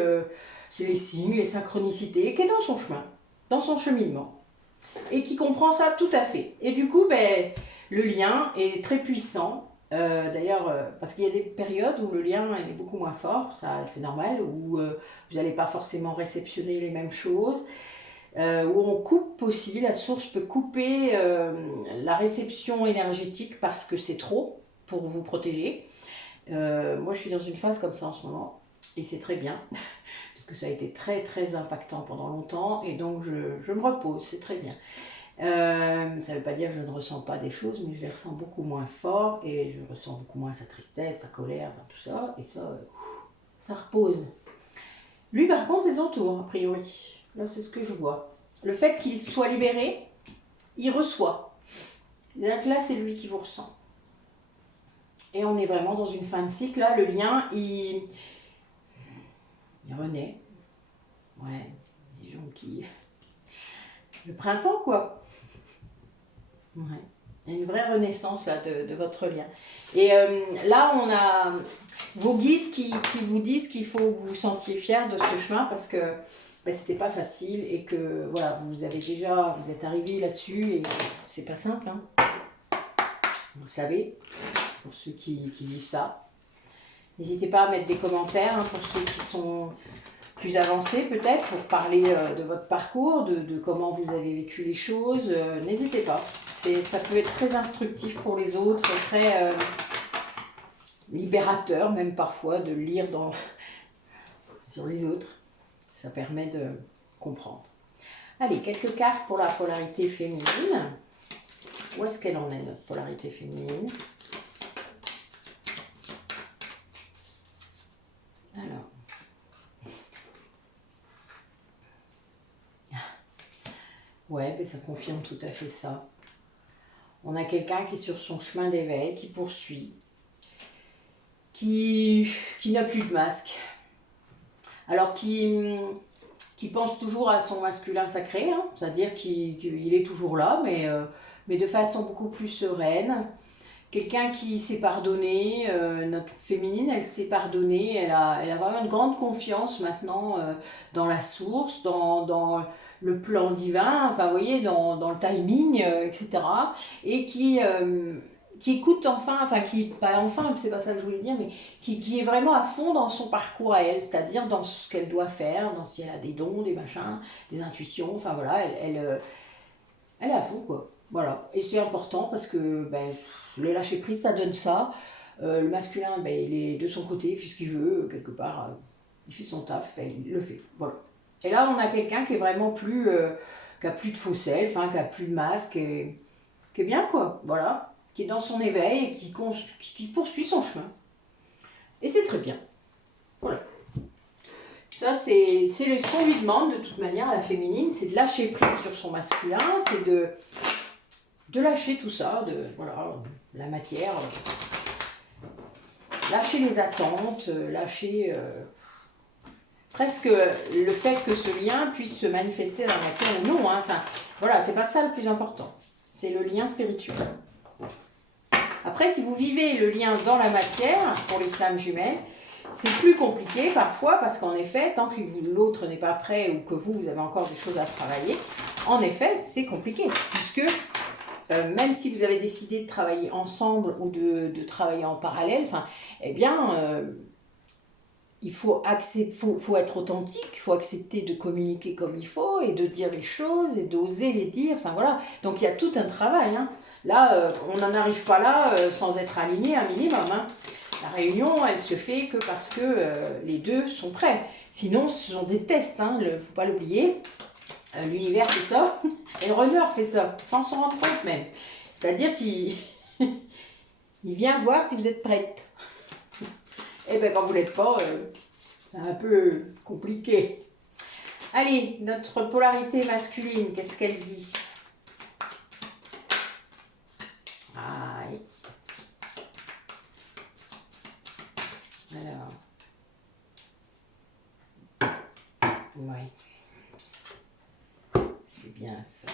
les signes, les synchronicités, qui est dans son chemin, dans son cheminement. Et qui comprend ça tout à fait. Et du coup, ben, le lien est très puissant. D'ailleurs, parce qu'il y a des périodes où le lien est beaucoup moins fort, ça c'est normal, où vous n'allez pas forcément réceptionner les mêmes choses. Où on coupe aussi, la source peut couper la réception énergétique parce que c'est trop pour vous protéger. Moi je suis dans une phase comme ça en ce moment et c'est très bien parce que ça a été très très impactant pendant longtemps et donc je me repose, c'est très bien. Ça ne veut pas dire que je ne ressens pas des choses, mais je les ressens beaucoup moins fort et je ressens beaucoup moins sa tristesse, sa colère, enfin, tout ça, et ça repose. Lui par contre, les entoure a priori. Là, c'est ce que je vois. Le fait qu'il soit libéré, il reçoit. C'est-à-dire que là, c'est lui qui vous ressent. Et on est vraiment dans une fin de cycle. Là, le lien, il renaît. Ouais, les gens qui... Le printemps, quoi. Ouais. Il y a une vraie renaissance là, de votre lien. Et là, on a vos guides qui vous disent qu'il faut que vous vous sentiez fiers de ce chemin parce que ben, c'était pas facile et que voilà, vous êtes arrivé là-dessus et c'est pas simple, hein. Vous le savez, pour ceux qui vivent ça. N'hésitez pas à mettre des commentaires hein, pour ceux qui sont plus avancés peut-être, pour parler de votre parcours, de comment vous avez vécu les choses. N'hésitez pas. Ça peut être très instructif pour les autres, très libérateur même parfois de lire sur les autres. Ça permet de comprendre. Allez, quelques cartes pour la polarité féminine. Où est-ce qu'elle en est, notre polarité féminine? Alors. Ouais, ben ça confirme tout à fait ça. On a quelqu'un qui est sur son chemin d'éveil, qui poursuit, qui n'a plus de masque. Alors, qui pense toujours à son masculin sacré, hein, c'est-à-dire qu'il est toujours là, mais de façon beaucoup plus sereine. Quelqu'un qui s'est pardonné, notre féminine, elle s'est pardonnée, elle a vraiment une grande confiance maintenant dans la source, dans le plan divin, enfin vous voyez, dans le timing, etc. Et qui qui écoute enfin, pas enfin, c'est pas ça que je voulais dire, mais qui est vraiment à fond dans son parcours à elle, c'est-à-dire dans ce qu'elle doit faire, dans si elle a des dons, des machins, des intuitions, enfin voilà, elle est à fond, quoi. Voilà. Et c'est important parce que ben, le lâcher prise, ça donne ça. Le masculin, ben, il est de son côté, il fait ce qu'il veut, quelque part, il fait son taf, ben, il le fait. Voilà. Et là, on a quelqu'un qui est vraiment plus, qui a plus de faux self, hein, qui a plus de masque, et qui est bien, quoi. Voilà. Qui est dans son éveil et qui poursuit son chemin. Et c'est très bien. Voilà. Ça, c'est ce qu'on lui demande de toute manière à la féminine, c'est de lâcher prise sur son masculin, c'est de lâcher tout ça, voilà, la matière, lâcher les attentes, lâcher presque le fait que ce lien puisse se manifester dans la matière ou non. Hein. Enfin, voilà, c'est pas ça le plus important, c'est le lien spirituel. Après, si vous vivez le lien dans la matière, pour les flammes jumelles, c'est plus compliqué parfois parce qu'en effet, tant que l'autre n'est pas prêt ou que vous avez encore des choses à travailler, en effet, c'est compliqué puisque même si vous avez décidé de travailler ensemble ou de travailler en parallèle, eh bien, il faut être authentique, il faut accepter de communiquer comme il faut et de dire les choses et d'oser les dire. Enfin voilà, donc il y a tout un travail. Hein. Là, on n'en arrive pas là sans être aligné un minimum. Hein. La réunion, elle se fait que parce que les deux sont prêts. Sinon, ce sont des tests, hein, il ne faut pas l'oublier. L'univers fait ça, et le runner fait ça, sans s'en rendre compte même. C'est-à-dire qu'il il vient voir si vous êtes prête. Et bien quand vous ne l'êtes pas, c'est un peu compliqué. Allez, notre polarité masculine, qu'est-ce qu'elle dit? Aïe. Alors. Ouais. C'est bien ça.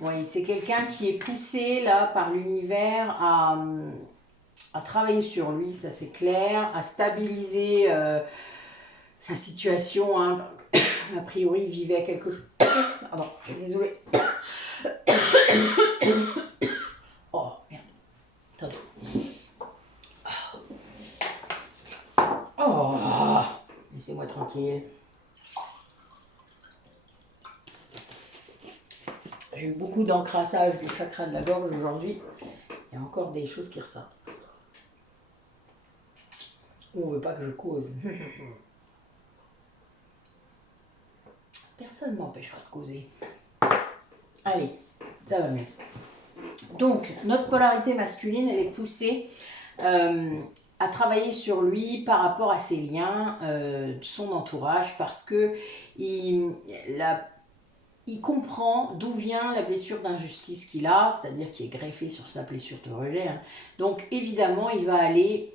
Oui, c'est quelqu'un qui est poussé là par l'univers à travailler sur lui, ça c'est clair, à stabiliser sa situation. Hein. A priori, il vivait quelque chose. Pardon, désolée. Oh merde. Attends. Oh, laissez-moi tranquille. J'ai eu beaucoup d'encrassage du chakra de la gorge aujourd'hui. Il y a encore des choses qui ressortent. On ne veut pas que je cause. Personne ne m'empêchera de causer. Allez, ça va mieux. Donc, notre polarité masculine, elle est poussée à travailler sur lui par rapport à ses liens, son entourage, parce que il comprend d'où vient la blessure d'injustice qu'il a, c'est-à-dire qui est greffée sur sa blessure de rejet. Hein. Donc, évidemment, il va aller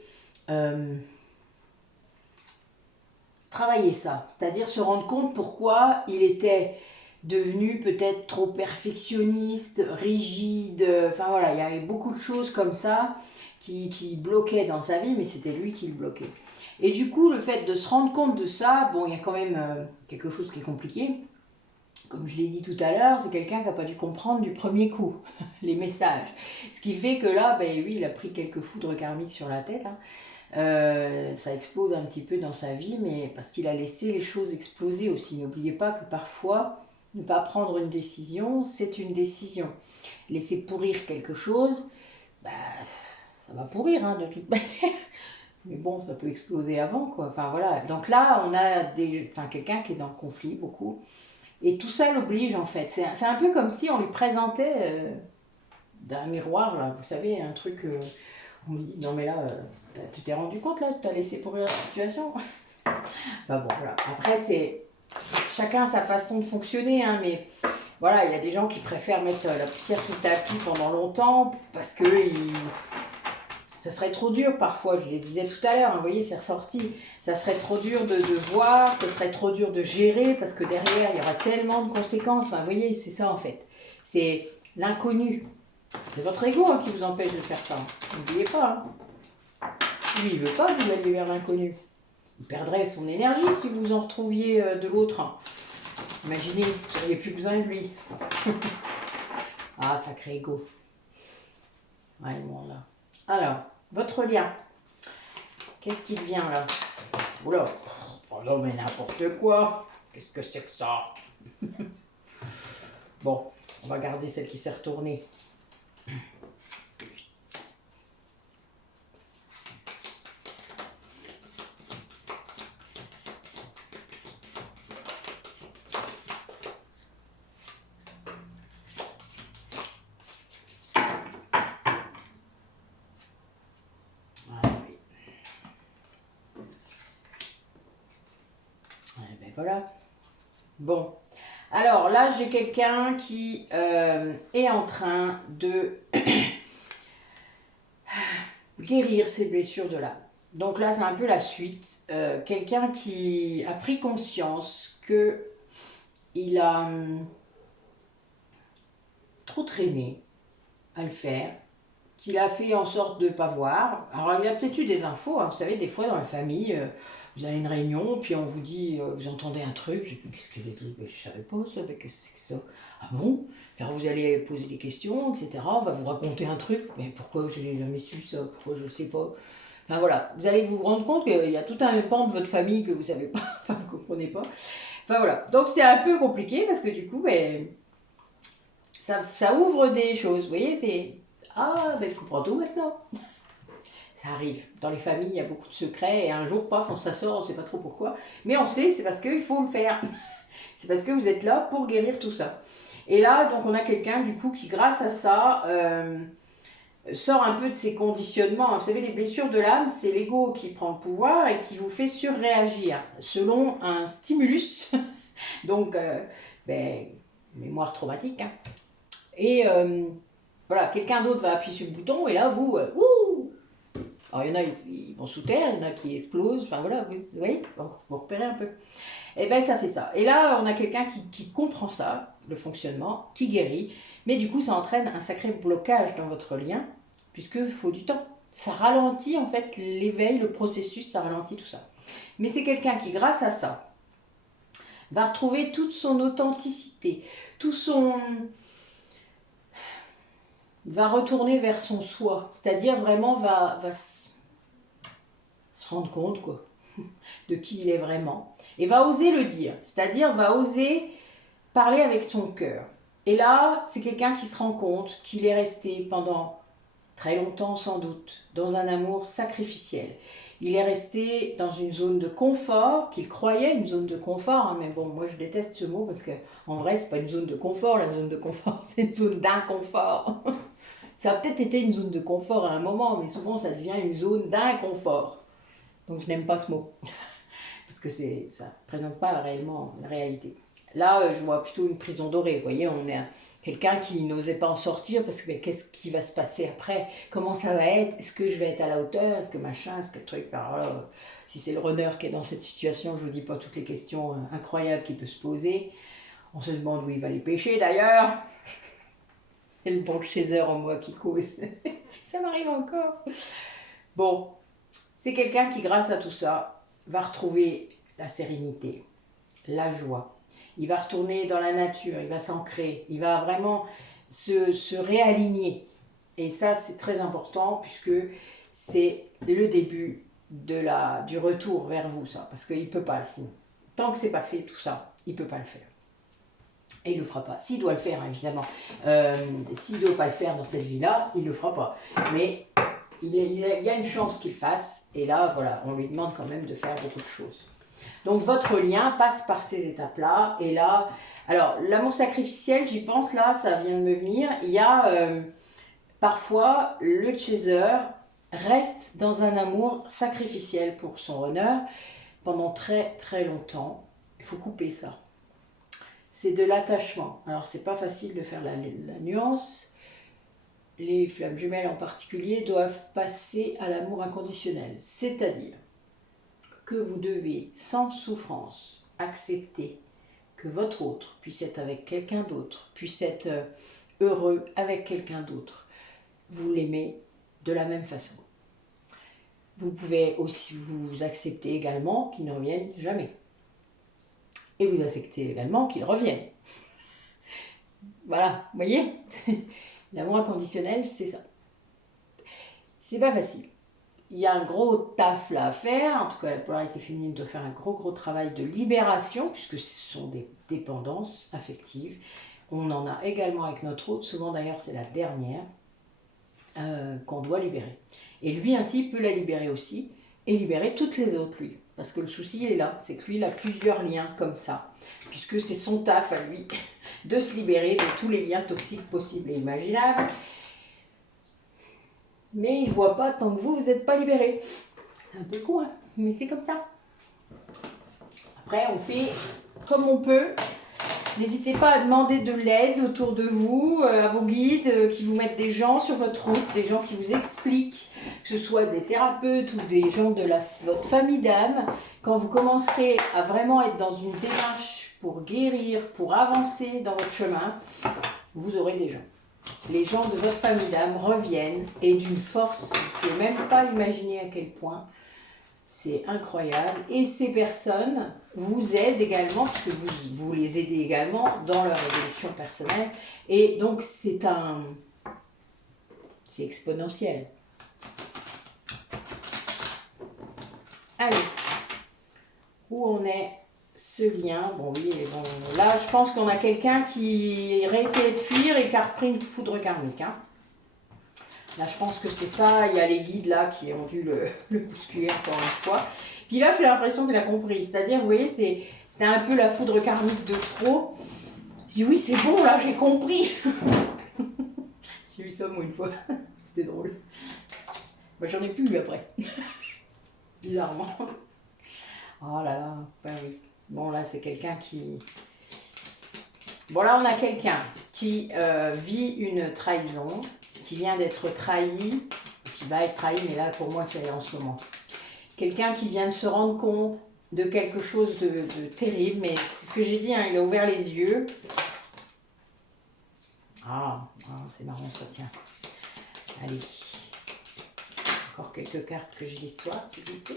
travailler ça, c'est-à-dire se rendre compte pourquoi il était devenu peut-être trop perfectionniste, rigide, enfin voilà, il y avait beaucoup de choses comme ça qui bloquaient dans sa vie, mais c'était lui qui le bloquait. Et du coup, le fait de se rendre compte de ça, bon, il y a quand même quelque chose qui est compliqué. Comme je l'ai dit tout à l'heure, c'est quelqu'un qui n'a pas dû comprendre du premier coup les messages. Ce qui fait que là, ben oui, il a pris quelques foudres karmiques sur la tête. Hein. Ça explose un petit peu dans sa vie, mais parce qu'il a laissé les choses exploser aussi. N'oubliez pas que parfois, ne pas prendre une décision, c'est une décision. Laisser pourrir quelque chose, bah, ça va pourrir hein, de toute manière. Mais bon, ça peut exploser avant, quoi. Enfin voilà. Donc là, on a quelqu'un qui est dans le conflit beaucoup. Et tout ça l'oblige en fait. C'est un peu comme si on lui présentait d'un miroir, là, vous savez, un truc. On lui dit non mais là, tu t'es rendu compte là, tu as laissé pourrir la situation. Enfin bon, voilà. Après, c'est chacun sa façon de fonctionner, hein, mais voilà, il y a des gens qui préfèrent mettre la poussière sous le tapis pendant longtemps parce que ça serait trop dur parfois, je le disais tout à l'heure, hein, vous voyez, c'est ressorti. Ça serait trop dur de voir, ça serait trop dur de gérer parce que derrière, il y aura tellement de conséquences. Enfin, vous voyez, c'est ça en fait. C'est l'inconnu. C'est votre ego hein, qui vous empêche de faire ça. N'oubliez pas. Hein. Lui, il veut pas que vous alliez vers l'inconnu. Il perdrait son énergie si vous en retrouviez de l'autre. Hein. Imaginez, vous n'auriez plus besoin de lui. Ah, sacré ego. Ouais, bon, là. Alors, votre lien. Qu'est-ce qui vient là? Oula, oh non mais n'importe quoi. Qu'est-ce que c'est que ça? Bon, on va garder celle qui s'est retournée. Ah oui. Eh ben voilà. Bon. Alors là, j'ai quelqu'un qui est en train de guérir ses blessures de l'âme. Donc là, c'est un peu la suite. Quelqu'un qui a pris conscience que il a trop traîné à le faire, qu'il a fait en sorte de ne pas voir. Alors il a peut-être eu des infos, hein. Vous savez, des fois dans la famille, vous avez une réunion, puis on vous dit, vous entendez un truc, qu'est-ce qu'il y a des trucs, je ne savais pas ça, mais qu'est-ce que c'est que ça? Ah bon? Alors vous allez poser des questions, etc. On va vous raconter un truc, mais pourquoi je n'ai jamais su ça? Pourquoi je ne sais pas? Enfin voilà, vous allez vous rendre compte qu'il y a tout un pan de votre famille que vous ne savez pas, enfin vous ne comprenez pas. Enfin voilà, donc c'est un peu compliqué parce que du coup, ben, ça ouvre des choses, vous voyez, ah, ben je comprends tout maintenant. Ça arrive. Dans les familles, il y a beaucoup de secrets et un jour, paf, on s'assort, on ne sait pas trop pourquoi. Mais on sait, c'est parce qu'il faut le faire. C'est parce que vous êtes là pour guérir tout ça. Et là, donc, on a quelqu'un, du coup, qui, grâce à ça, sort un peu de ses conditionnements. Vous savez, les blessures de l'âme, c'est l'ego qui prend le pouvoir et qui vous fait surréagir selon un stimulus. Donc, ben, mémoire traumatique. Hein. Et voilà, quelqu'un d'autre va appuyer sur le bouton et là, vous, ouh! Alors, il y en a, ils vont sous terre, il y en a qui explosent, enfin voilà, vous voyez, vous repérez un peu. Et bien, ça fait ça. Et là, on a quelqu'un qui comprend ça, le fonctionnement, qui guérit, mais du coup, ça entraîne un sacré blocage dans votre lien, puisqu'il faut du temps. Ça ralentit en fait l'éveil, le processus, ça ralentit tout ça. Mais c'est quelqu'un qui, grâce à ça, va retrouver toute son authenticité, tout son, va retourner vers son soi, c'est-à-dire vraiment va se rendre compte quoi, de qui il est vraiment, et va oser le dire, c'est-à-dire va oser parler avec son cœur. Et là, c'est quelqu'un qui se rend compte qu'il est resté pendant très longtemps sans doute dans un amour sacrificiel. Il est resté dans une zone de confort, qu'il croyait une zone de confort, hein, mais bon, moi je déteste ce mot parce que en vrai, c'est pas une zone de confort, la zone de confort, c'est une zone d'inconfort. Ça a peut-être été une zone de confort à un moment, mais souvent ça devient une zone d'inconfort. Donc je n'aime pas ce mot, parce que ça ne présente pas réellement la réalité. Là, je vois plutôt une prison dorée, vous voyez, on est quelqu'un qui n'osait pas en sortir, parce que qu'est-ce qui va se passer après? Comment ça va être? Est-ce que je vais être à la hauteur? Est-ce que machin? Est-ce que truc? Alors là, si c'est le runner qui est dans cette situation, je ne vous dis pas toutes les questions incroyables qu'il peut se poser. On se demande où il va les pêcher d'ailleurs. C'est le bon chasseur en moi qui cause. Ça m'arrive encore. Bon, c'est quelqu'un qui, grâce à tout ça, va retrouver la sérénité, la joie. Il va retourner dans la nature, il va s'ancrer, il va vraiment se réaligner. Et ça, c'est très important puisque c'est le début du retour vers vous, ça. Parce qu'il ne peut pas, sinon. Tant que c'est pas fait, tout ça, il ne peut pas le faire. Et il ne le fera pas. S'il doit le faire, évidemment. S'il ne doit pas le faire dans cette vie-là, il ne le fera pas. Mais il y a une chance qu'il fasse. Et là, voilà, on lui demande quand même de faire beaucoup de choses. Donc, votre lien passe par ces étapes-là. Et là, alors, l'amour sacrificiel, j'y pense, là, ça vient de me venir. Il y a parfois, le chaser reste dans un amour sacrificiel pour son runner pendant très, très longtemps. Il faut couper ça. C'est de l'attachement. Alors, c'est pas facile de faire la nuance. Les flammes jumelles en particulier doivent passer à l'amour inconditionnel. C'est-à-dire que vous devez, sans souffrance, accepter que votre autre puisse être avec quelqu'un d'autre, puisse être heureux avec quelqu'un d'autre. Vous l'aimez de la même façon. Vous pouvez aussi vous accepter également qu'il ne revienne jamais. Et vous acceptez également qu'il revienne. Voilà, vous voyez. L'amour inconditionnel, c'est ça. C'est pas facile. Il y a un gros taf là à faire, en tout cas la polarité féminine doit faire un gros travail de libération, puisque ce sont des dépendances affectives. On en a également avec notre autre, souvent d'ailleurs c'est la dernière, qu'on doit libérer. Et lui ainsi peut la libérer aussi, et libérer toutes les autres lui. Parce que le souci il est là, c'est que lui il a plusieurs liens comme ça, puisque c'est son taf à lui de se libérer de tous les liens toxiques possibles et imaginables. Mais il ne voit pas tant que vous n'êtes pas libéré. C'est un peu con, hein, mais c'est comme ça. Après, on fait comme on peut. N'hésitez pas à demander de l'aide autour de vous, à vos guides, qui vous mettent des gens sur votre route, des gens qui vous expliquent, que ce soit des thérapeutes ou des gens de votre famille d'âme. Quand vous commencerez à vraiment être dans une démarche pour guérir, pour avancer dans votre chemin, vous aurez des gens. Les gens de votre famille d'âme reviennent et d'une force, vous ne pouvez même pas imaginer à quel point. C'est incroyable. Et ces personnes vous aident également, parce que vous les aidez également dans leur évolution personnelle. Et donc, c'est exponentiel. Allez, où on est ce lien? Bon, oui, bon, là, je pense qu'on a quelqu'un qui réessayait de fuir et qui a repris une foudre karmique. Hein. Là, je pense que c'est ça. Il y a les guides là qui ont dû le bousculer encore une fois. Puis là, j'ai l'impression qu'il a compris. C'est-à-dire, vous voyez, c'était un peu la foudre karmique de trop. Je dis oui, c'est bon, là, j'ai compris. J'ai eu ça moi une fois. C'était drôle. Moi, j'en ai plus eu après. Bizarrement. Oh là là, ben oui. Bon, là, c'est quelqu'un qui... Bon, là, on a quelqu'un qui vit une trahison, qui vient d'être trahi, qui va être trahi, mais là, pour moi, c'est en ce moment. Quelqu'un qui vient de se rendre compte de quelque chose de terrible, mais c'est ce que j'ai dit, hein, il a ouvert les yeux. Ah c'est marrant ça, tiens. Allez. Encore quelques cartes que j'ai l'histoire, s'il vous plaît.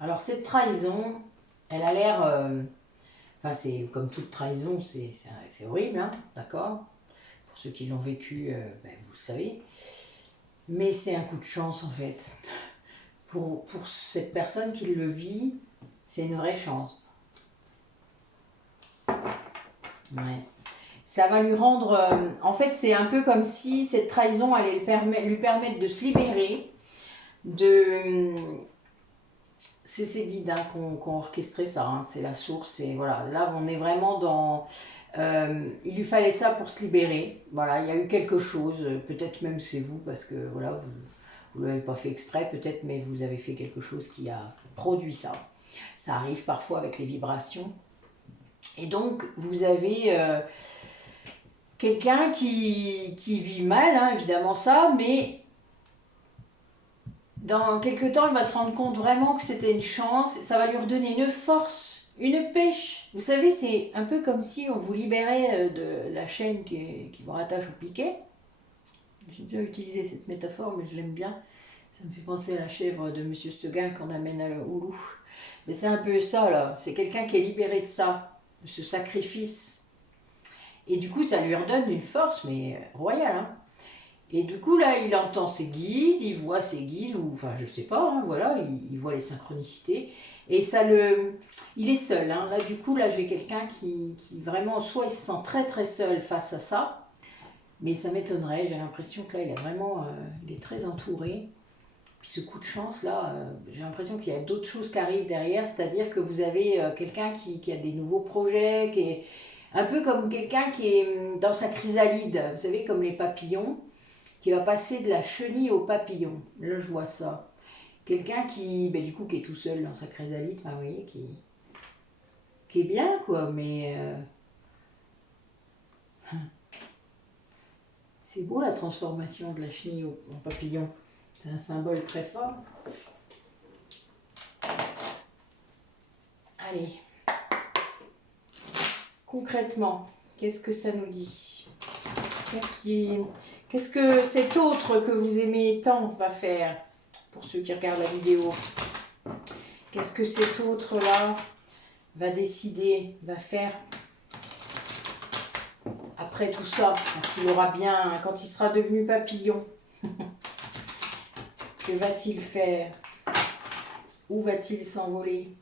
Alors cette trahison, elle a l'air... enfin c'est comme toute trahison, c'est horrible, hein, d'accord? Pour ceux qui l'ont vécu, ben, vous le savez. Mais c'est un coup de chance en fait. Pour cette personne qui le vit, c'est une vraie chance. Ouais. Ça va lui rendre... en fait, c'est un peu comme si cette trahison allait lui permettre de se libérer de... c'est ces guides hein, qui ont orchestré ça, hein, c'est la source. Et voilà, là, on est vraiment dans... il lui fallait ça pour se libérer. Voilà, il y a eu quelque chose. Peut-être même c'est vous, parce que voilà, vous ne l'avez pas fait exprès, peut-être, mais vous avez fait quelque chose qui a produit ça. Ça arrive parfois avec les vibrations. Et donc, vous avez quelqu'un qui vit mal, hein, évidemment ça, mais dans quelques temps, il va se rendre compte vraiment que c'était une chance. Ça va lui redonner une force, une pêche. Vous savez, c'est un peu comme si on vous libérait de la chaîne qui vous rattache au piquet. J'ai déjà utilisé cette métaphore, mais je l'aime bien. Ça me fait penser à la chèvre de Monsieur Seguin qu'on amène à Oulou. Mais c'est un peu ça, là. C'est quelqu'un qui est libéré de ça, de ce sacrifice. Et du coup, ça lui redonne une force, mais royale. Hein. Et du coup, là, il entend ses guides, il voit ses guides, ou enfin, je sais pas, hein, voilà, il voit les synchronicités. Et ça le... Il est seul. Hein. Là, du coup, là, j'ai quelqu'un qui vraiment, soit il se sent très seul face à ça, mais ça m'étonnerait. J'ai l'impression que là, il est vraiment... il est très entouré. Puis ce coup de chance, là, j'ai l'impression qu'il y a d'autres choses qui arrivent derrière, c'est-à-dire que vous avez quelqu'un qui a des nouveaux projets, qui est un peu comme quelqu'un qui est dans sa chrysalide, vous savez, comme les papillons, qui va passer de la chenille au papillon. Là, je vois ça. Quelqu'un qui, ben, du coup, qui est tout seul dans sa chrysalide, enfin, vous voyez, qui est bien, quoi, mais... c'est beau la transformation de la chenille en papillon. C'est un symbole très fort. Allez. Concrètement, qu'est-ce que ça nous dit? Qu'est-ce que cet autre que vous aimez tant va faire? Pour ceux qui regardent la vidéo. Qu'est-ce que cet autre-là va décider, va faire après tout ça, quand il aura bien, quand il sera devenu papillon? Que va-t-il faire? Où va-t-il s'envoler?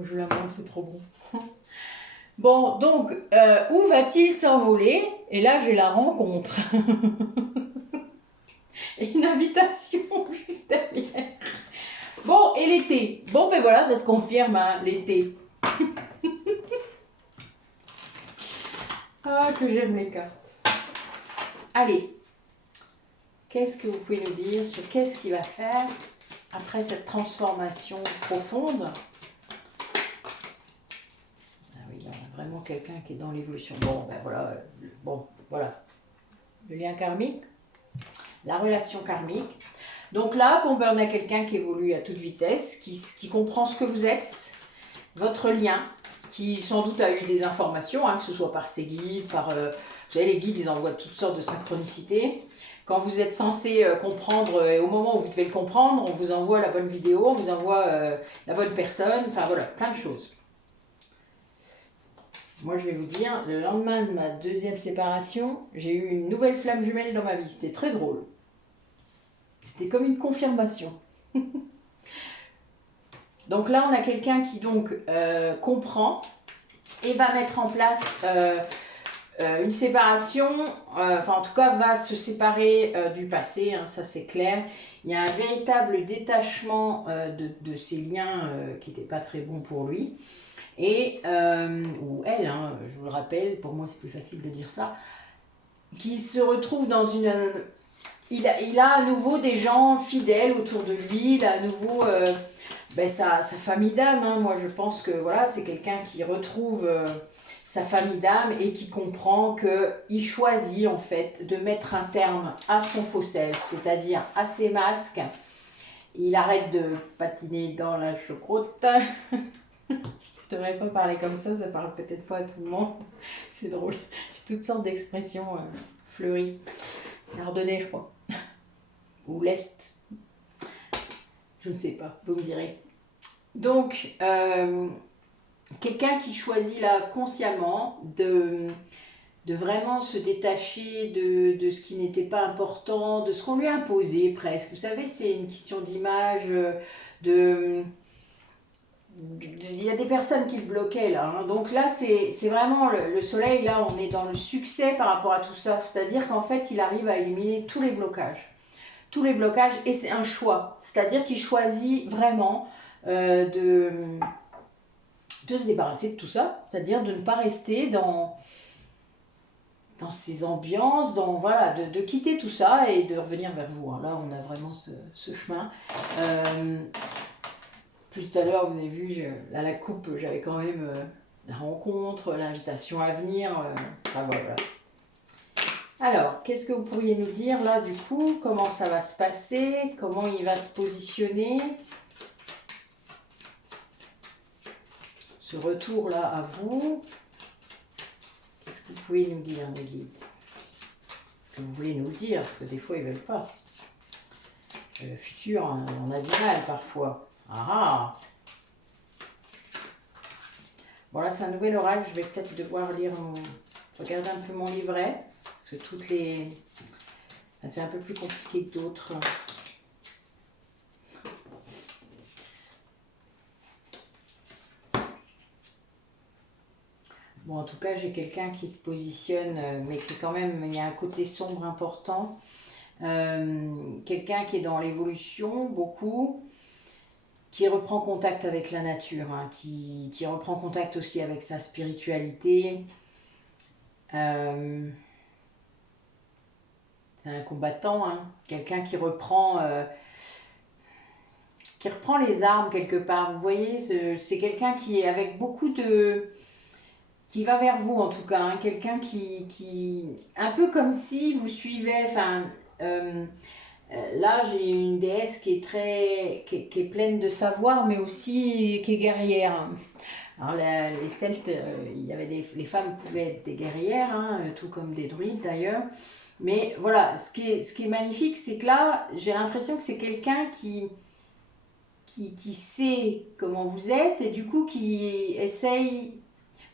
Je vous la montre, c'est trop bon. Bon, donc, où va-t-il s'envoler? Et là, j'ai la rencontre. Et une invitation juste derrière. Bon, et l'été? Bon, ben voilà, ça se confirme, hein, l'été. Ah, que j'aime les cartes. Allez. Qu'est-ce que vous pouvez nous dire sur qu'est-ce qu'il va faire après cette transformation profonde? Ah oui, là, on a vraiment quelqu'un qui est dans l'évolution. Bon, ben voilà, le lien karmique, la relation karmique. Donc là, on a quelqu'un qui évolue à toute vitesse, qui comprend ce que vous êtes, votre lien, qui sans doute a eu des informations, hein, que ce soit par ses guides, par... vous savez, les guides, ils envoient toutes sortes de synchronicités. Quand vous êtes censé comprendre, au moment où vous devez le comprendre, on vous envoie la bonne vidéo, on vous envoie la bonne personne, enfin voilà, plein de choses. Moi, je vais vous dire, le lendemain de ma deuxième séparation, j'ai eu une nouvelle flamme jumelle dans ma vie. C'était très drôle. C'était comme une confirmation. Donc là, on a quelqu'un qui donc comprend et va mettre en place une séparation, enfin en tout cas va se séparer du passé, hein, ça c'est clair. Il y a un véritable détachement de ces liens qui n'étaient pas très bons pour lui. Et, ou elle, hein, je vous le rappelle, pour moi c'est plus facile de dire ça, qui se retrouve dans une... Il a à nouveau des gens fidèles autour de lui, il a à nouveau sa famille d'âme. Hein. Moi je pense que voilà, c'est quelqu'un qui retrouve sa famille d'âme et qui comprend qu'il choisit en fait de mettre un terme à son faux self, c'est-à-dire à ses masques. Il arrête de patiner dans la choucroute. Je devrais pas parler comme ça parle peut-être pas à tout le monde. C'est drôle. J'ai toutes sortes d'expressions fleuries. C'est ardennais, je crois. Ou l'Est. Je ne sais pas, vous me direz. Donc, quelqu'un qui choisit là consciemment de vraiment se détacher de ce qui n'était pas important, de ce qu'on lui a imposé presque. Vous savez, c'est une question d'image, il y a des personnes qui le bloquaient là. Hein. Donc là, c'est vraiment le soleil, là, on est dans le succès par rapport à tout ça. C'est-à-dire qu'en fait, il arrive à éliminer tous les blocages. Tous les blocages, et c'est un choix. C'est-à-dire qu'il choisit vraiment de se débarrasser de tout ça. C'est-à-dire de ne pas rester dans ces ambiances, voilà, de quitter tout ça et de revenir vers vous. Hein. Là, on a vraiment ce chemin. Plus tout à l'heure, vous avez vu, à la coupe, j'avais quand même la rencontre, l'invitation à venir. Enfin, voilà. Alors, qu'est-ce que vous pourriez nous dire là, du coup? Comment ça va se passer? Comment il va se positionner? Ce retour-là à vous. Qu'est-ce que vous pouvez nous dire, mes guides? Que vous voulez nous le dire, parce que des fois, ils ne veulent pas. Le futur, on a du mal parfois. Ah! Bon, là, c'est un nouvel oracle. Je vais peut-être devoir regarder un peu mon livret. Parce que toutes les... C'est un peu plus compliqué que d'autres. Bon, en tout cas, j'ai quelqu'un qui se positionne, mais qui quand même, il y a un côté sombre important. Quelqu'un qui est dans l'évolution, beaucoup, qui reprend contact avec la nature, hein, qui reprend contact aussi avec sa spiritualité. C'est un combattant, hein, quelqu'un qui reprend les armes quelque part. Vous voyez, c'est quelqu'un qui est avec beaucoup de qui va vers vous en tout cas, hein, quelqu'un un peu comme si vous suivez, enfin, là j'ai une déesse qui est qui est pleine de savoir, mais aussi qui est guerrière. Alors les Celtes, il y avait les femmes pouvaient être des guerrières, hein, tout comme des druides d'ailleurs. Mais voilà, ce qui est magnifique, c'est que là, j'ai l'impression que c'est quelqu'un qui sait comment vous êtes et du coup qui essaye.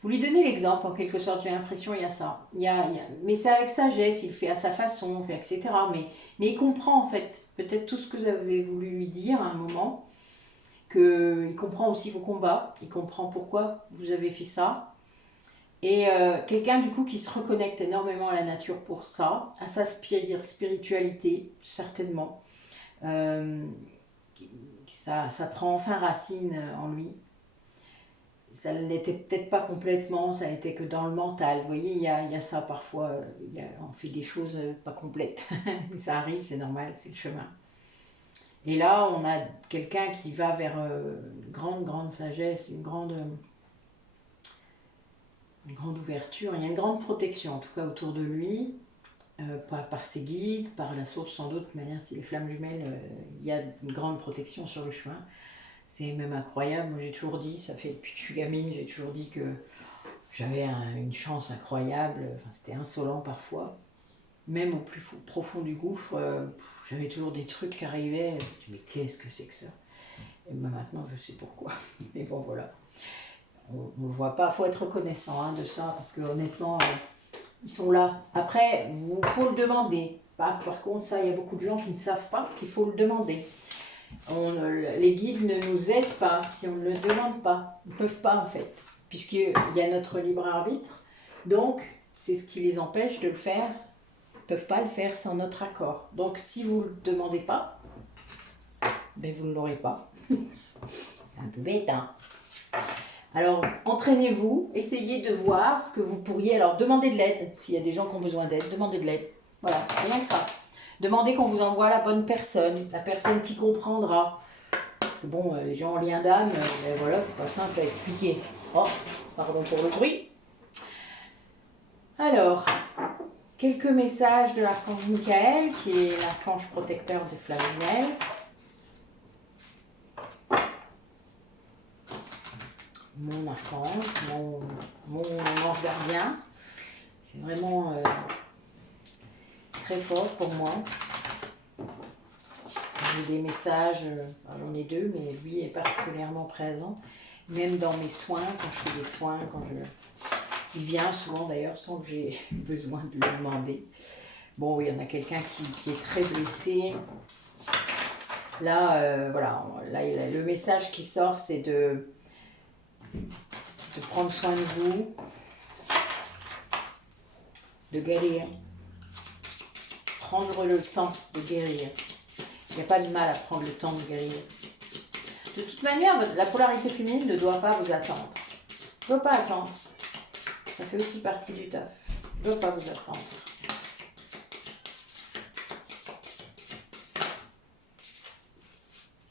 Vous lui donnez l'exemple en quelque sorte, j'ai l'impression, il y a ça. Mais c'est avec sagesse, il fait à sa façon, etc. Mais il comprend en fait, peut-être tout ce que vous avez voulu lui dire à un moment, qu'il comprend aussi vos combats, il comprend pourquoi vous avez fait ça. Et quelqu'un du coup qui se reconnecte énormément à la nature pour ça, à sa spiritualité, certainement. Euh, ça prend enfin racine en lui. Ça ne l'était peut-être pas complètement, ça n'était que dans le mental. Vous voyez, il y a ça parfois, on fait des choses pas complètes. Ça arrive, c'est normal, c'est le chemin. Et là, on a quelqu'un qui va vers une grande, grande sagesse, une grande ouverture. Il y a une grande protection, en tout cas autour de lui, par ses guides, par la source sans doute. Mais si les flammes jumelles, il y a une grande protection sur le chemin. C'est même incroyable. Moi, j'ai toujours dit, ça fait depuis que je suis gamine, j'ai toujours dit que j'avais une chance incroyable. Enfin, c'était insolent parfois. Même au plus profond du gouffre, j'avais toujours des trucs qui arrivaient. Je me dis, mais qu'est-ce que c'est que ça? Et ben maintenant, je sais pourquoi. Mais bon, voilà. On ne le voit pas. Il faut être reconnaissant de ça, parce que honnêtement, ils sont là. Après, il faut le demander. Par contre, ça, il y a beaucoup de gens qui ne savent pas qu'il faut le demander. Les guides ne nous aident pas si on ne le demande pas. Ils ne peuvent pas en fait, puisqu'il y a notre libre arbitre. Donc, c'est ce qui les empêche de le faire. Ils ne peuvent pas le faire sans notre accord. Donc, si vous ne le demandez pas, ben, vous ne l'aurez pas. C'est un peu bête, hein. Alors, entraînez-vous, essayez de voir ce que vous pourriez. Alors, demandez de l'aide. S'il y a des gens qui ont besoin d'aide, demandez de l'aide. Voilà, rien que ça. Demandez qu'on vous envoie la bonne personne, la personne qui comprendra. Parce que bon, les gens en lien d'âme, voilà, c'est pas simple à expliquer. Oh, pardon pour le bruit. Alors, quelques messages de l'archange Michael, qui est l'archange protecteur des flammes jumelles. Mon archange, mon ange gardien. C'est vraiment très fort pour moi. J'ai des messages, j'en ai deux, mais lui est particulièrement présent. Même dans mes soins, quand je fais des soins, il vient souvent d'ailleurs sans que j'ai besoin de le demander. Bon, il y en a quelqu'un qui est très blessé. Là, voilà, là, le message qui sort, c'est de prendre soin de vous, de guérir, prendre le temps de guérir. Il n'y a pas de mal à prendre le temps de guérir. De toute manière, la polarité féminine ne doit pas vous attendre. Ne doit pas attendre. Ça fait aussi partie du taf. Ne doit pas vous attendre.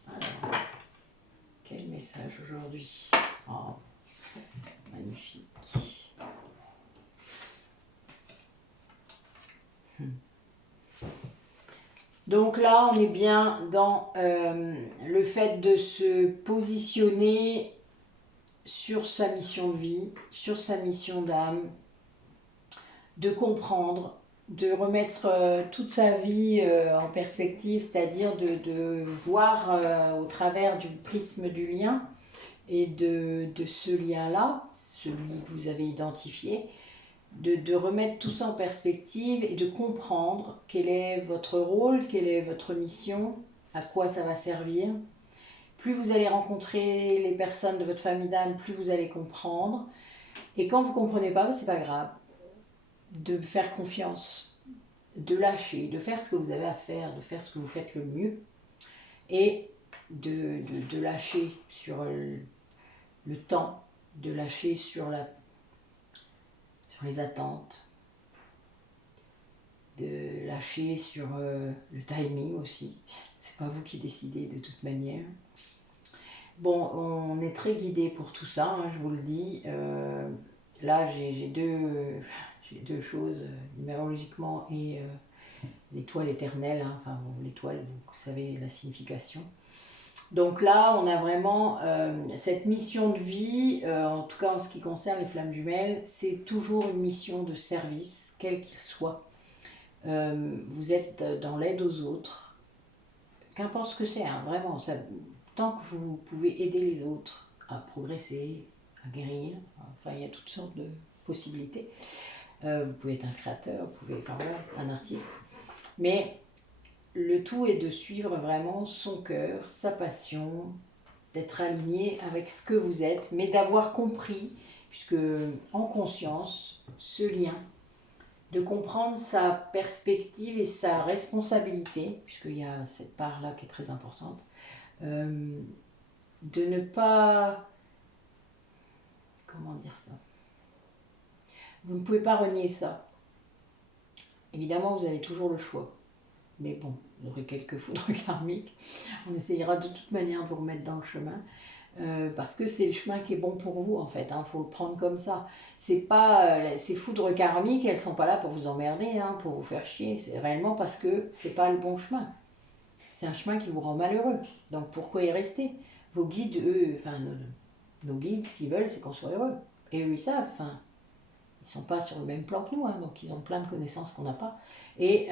Alors, quel message aujourd'hui? Oh, magnifique. Donc là, on est bien dans le fait de se positionner sur sa mission de vie, sur sa mission d'âme, de comprendre, de remettre toute sa vie en perspective, c'est-à-dire de voir au travers du prisme du lien et de ce lien-là, celui que vous avez identifié, de remettre tout ça en perspective et de comprendre quel est votre rôle, quelle est votre mission, à quoi ça va servir. Plus vous allez rencontrer les personnes de votre famille d'âme, plus vous allez comprendre. Et quand vous ne comprenez pas, c'est pas grave. De faire confiance, de lâcher, de faire ce que vous avez à faire, de faire ce que vous faites le mieux. Et de lâcher sur le temps, de lâcher sur les attentes, de lâcher sur le timing aussi. C'est pas vous qui décidez de toute manière. Bon, on est très guidé pour tout ça, hein, je vous le dis. là j'ai deux choses, numérologiquement et l'étoile éternelle, hein, enfin bon, l'étoile, vous savez la signification. Donc là, on a vraiment cette mission de vie, en tout cas en ce qui concerne les flammes jumelles, c'est toujours une mission de service, quel qu'il soit. Vous êtes dans l'aide aux autres, qu'importe ce que c'est, hein, vraiment, ça, tant que vous pouvez aider les autres à progresser, à guérir, enfin il y a toutes sortes de possibilités. Vous pouvez être un créateur, vous pouvez, enfin voilà, un artiste, mais le tout est de suivre vraiment son cœur, sa passion, d'être aligné avec ce que vous êtes, mais d'avoir compris, puisque en conscience, ce lien, de comprendre sa perspective et sa responsabilité, puisqu'il y a cette part-là qui est très importante, de ne pas... Comment dire ça? Vous ne pouvez pas renier ça. Évidemment, vous avez toujours le choix. Mais bon, vous aurez quelques foudres karmiques. On essayera de toute manière de vous remettre dans le chemin. Parce que c'est le chemin qui est bon pour vous en fait, hein, faut le prendre comme ça. C'est pas ces foudres karmiques, elles sont pas là pour vous emmerder, hein, pour vous faire chier. C'est réellement parce que c'est pas le bon chemin. C'est un chemin qui vous rend malheureux. Donc pourquoi y rester? Vos guides, eux, enfin nos guides, ce qu'ils veulent, c'est qu'on soit heureux. Et eux, ils savent. Enfin, ils sont pas sur le même plan que nous, hein, donc ils ont plein de connaissances qu'on n'a pas. Et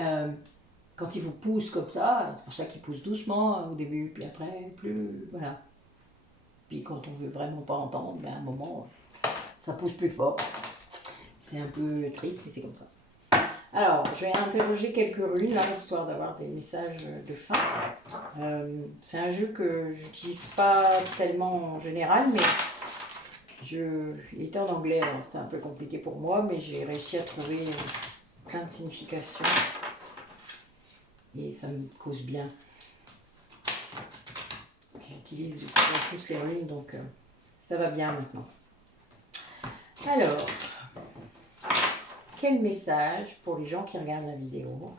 quand ils vous poussent comme ça, c'est pour ça qu'ils poussent doucement au début, puis après, plus voilà. Puis quand on veut vraiment pas entendre, ben à un moment, ça pousse plus fort. C'est un peu triste, mais c'est comme ça. Alors, je vais interroger quelques runes, là, histoire d'avoir des messages de fin. C'est un jeu que j'utilise pas tellement en général, mais il était en anglais, alors c'était un peu compliqué pour moi, mais j'ai réussi à trouver plein de significations. Et ça me cause bien. J'utilise de plus en plus les runes, donc ça va bien maintenant. Alors, quel message pour les gens qui regardent la vidéo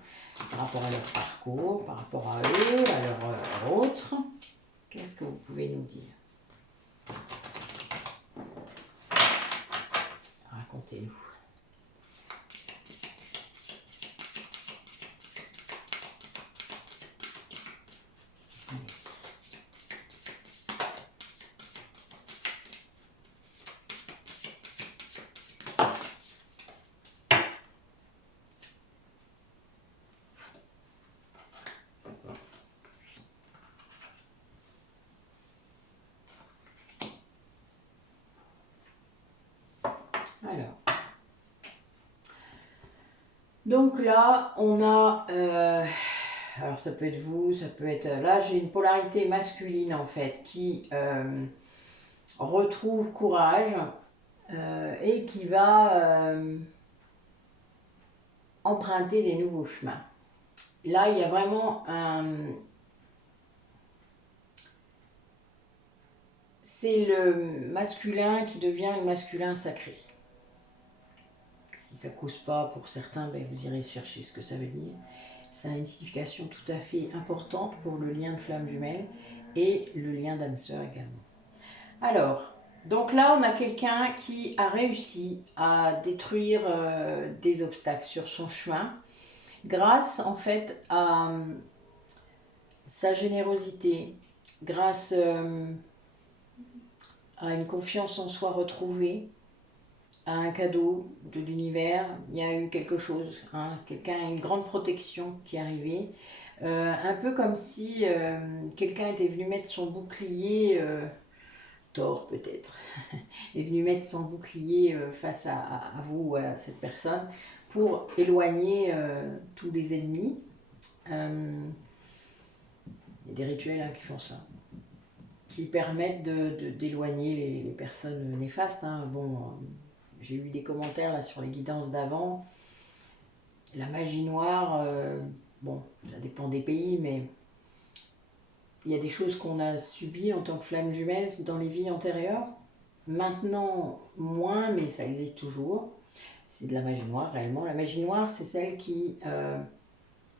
par rapport à leur parcours, par rapport à eux, à leur autre? Qu'est-ce que vous pouvez nous dire? Racontez-nous. Alors, donc là, on a, alors ça peut être vous, ça peut être, là j'ai une polarité masculine en fait, qui retrouve courage et qui va emprunter des nouveaux chemins. Là, il y a vraiment un... C'est le masculin qui devient le masculin sacré. Si ça ne cause pas pour certains, ben vous irez chercher ce que ça veut dire. Ça a une signification tout à fait importante pour le lien de flamme jumelle et le lien d'âme sœur également. Alors, donc là, on a quelqu'un qui a réussi à détruire des obstacles sur son chemin grâce en fait à sa générosité, grâce à une confiance en soi retrouvée, à un cadeau de l'univers. Il y a eu quelque chose, hein, quelqu'un, une grande protection qui est arrivée. Un peu comme si quelqu'un était venu mettre son bouclier, Thor peut-être, est venu mettre son bouclier face à vous, à cette personne, pour éloigner tous les ennemis. Il y a des rituels qui font ça, qui permettent d'éloigner les personnes néfastes. Hein. Bon, j'ai eu des commentaires là sur les guidances d'avant. La magie noire, bon, ça dépend des pays, mais il y a des choses qu'on a subies en tant que flamme jumelle dans les vies antérieures. Maintenant, moins, mais ça existe toujours. C'est de la magie noire, réellement. La magie noire, c'est celle qui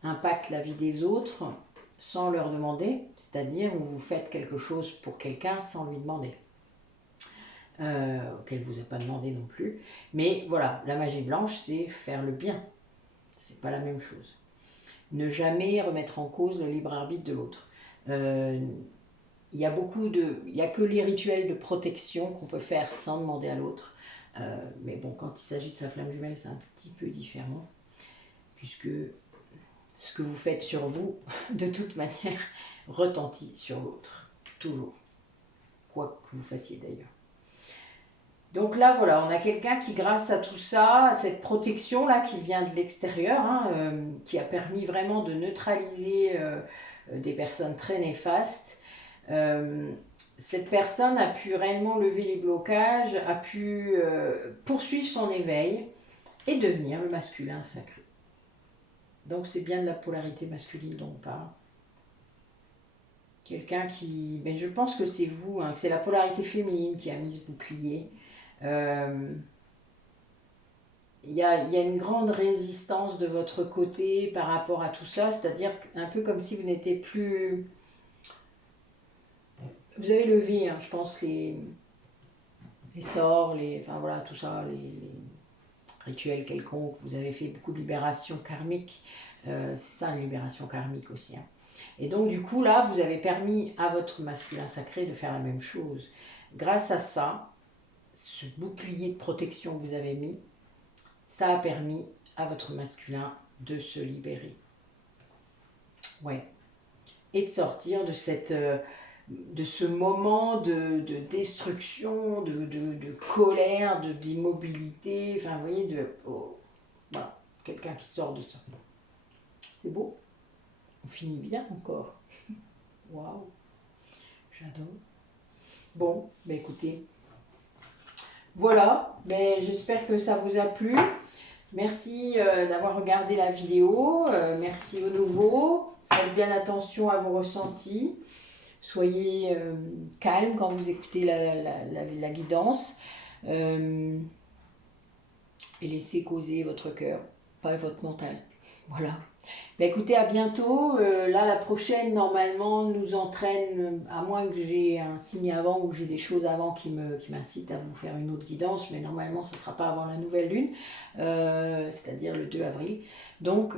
impacte la vie des autres sans leur demander, c'est-à-dire où vous faites quelque chose pour quelqu'un sans lui demander. qu'elle ne vous a pas demandé non plus. Mais voilà, la magie blanche, c'est faire le bien. C'est pas la même chose. Ne jamais remettre en cause le libre arbitre de l'autre. Il y a il y a que les rituels de protection qu'on peut faire sans demander à l'autre. Mais bon, quand il s'agit de sa flamme jumelle, c'est un petit peu différent, puisque ce que vous faites sur vous, de toute manière, retentit sur l'autre, toujours, quoi que vous fassiez d'ailleurs. Donc là, voilà, on a quelqu'un qui, grâce à tout ça, à cette protection-là qui vient de l'extérieur, hein, qui a permis vraiment de neutraliser des personnes très néfastes, cette personne a pu réellement lever les blocages, a pu poursuivre son éveil et devenir le masculin sacré. Donc c'est bien de la polarité masculine dont on parle. Quelqu'un qui... Mais je pense que c'est vous, hein, que c'est la polarité féminine qui a mis ce bouclier. Il y a une grande résistance de votre côté par rapport à tout ça, c'est-à-dire un peu comme si vous n'étiez plus... Vous avez levé, hein, je pense, les sorts, enfin voilà, tout ça, les rituels quelconques. Vous avez fait beaucoup de libération karmique. C'est ça, une libération karmique aussi. Hein. Et donc, du coup, là, vous avez permis à votre masculin sacré de faire la même chose. Grâce à ça, ce bouclier de protection que vous avez mis, ça a permis à votre masculin de se libérer. Ouais. Et de sortir de de ce moment de destruction, de colère, d'immobilité, enfin vous voyez, voilà, quelqu'un qui sort de ça. C'est beau. On finit bien encore. Waouh, j'adore. Bon, ben écoutez, voilà, ben, j'espère que ça vous a plu. Merci d'avoir regardé la vidéo, merci aux nouveaux. Faites bien attention à vos ressentis. Soyez calme quand vous écoutez la guidance et laissez causer votre cœur, pas votre mental. Voilà. Ben écoutez, à bientôt. Là, la prochaine, normalement, nous entraîne, à moins que j'ai un signe avant ou que j'ai des choses avant qui m'incitent à vous faire une autre guidance, mais normalement, ce ne sera pas avant la nouvelle lune, c'est-à-dire le 2 avril. Donc,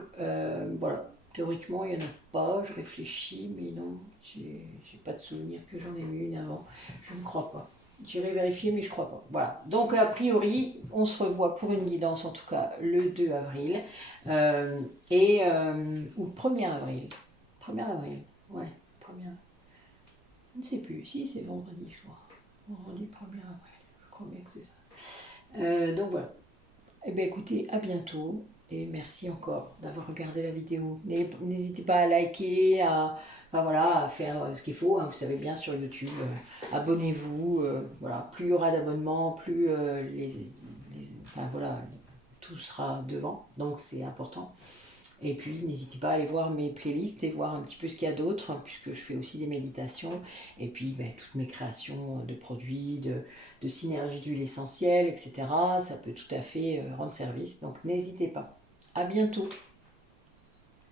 voilà. Théoriquement, il n'y en a pas, je réfléchis, mais non, j'ai pas de souvenir que j'en ai eu une avant. Je ne crois pas. J'irai vérifier, mais je crois pas. Voilà. Donc, a priori, on se revoit pour une guidance, en tout cas, le 2 avril. Ou le 1er avril. 1er avril, ouais. 1er, je ne sais plus. Si, c'est vendredi, je crois. Vendredi 1er avril. Je crois bien que c'est ça. Donc, voilà. Eh bien, écoutez, à bientôt. Et merci encore d'avoir regardé la vidéo. N'hésitez pas à liker, enfin, voilà, à faire ce qu'il faut. Hein, vous savez bien, sur YouTube, abonnez-vous. Voilà. Plus il y aura d'abonnements, plus enfin, voilà, tout sera devant. Donc c'est important. Et puis n'hésitez pas à aller voir mes playlists et voir un petit peu ce qu'il y a d'autre, puisque je fais aussi des méditations. Et puis ben, toutes mes créations de produits, de synergie d'huile essentielle, etc. Ça peut tout à fait rendre service. Donc n'hésitez pas. À bientôt.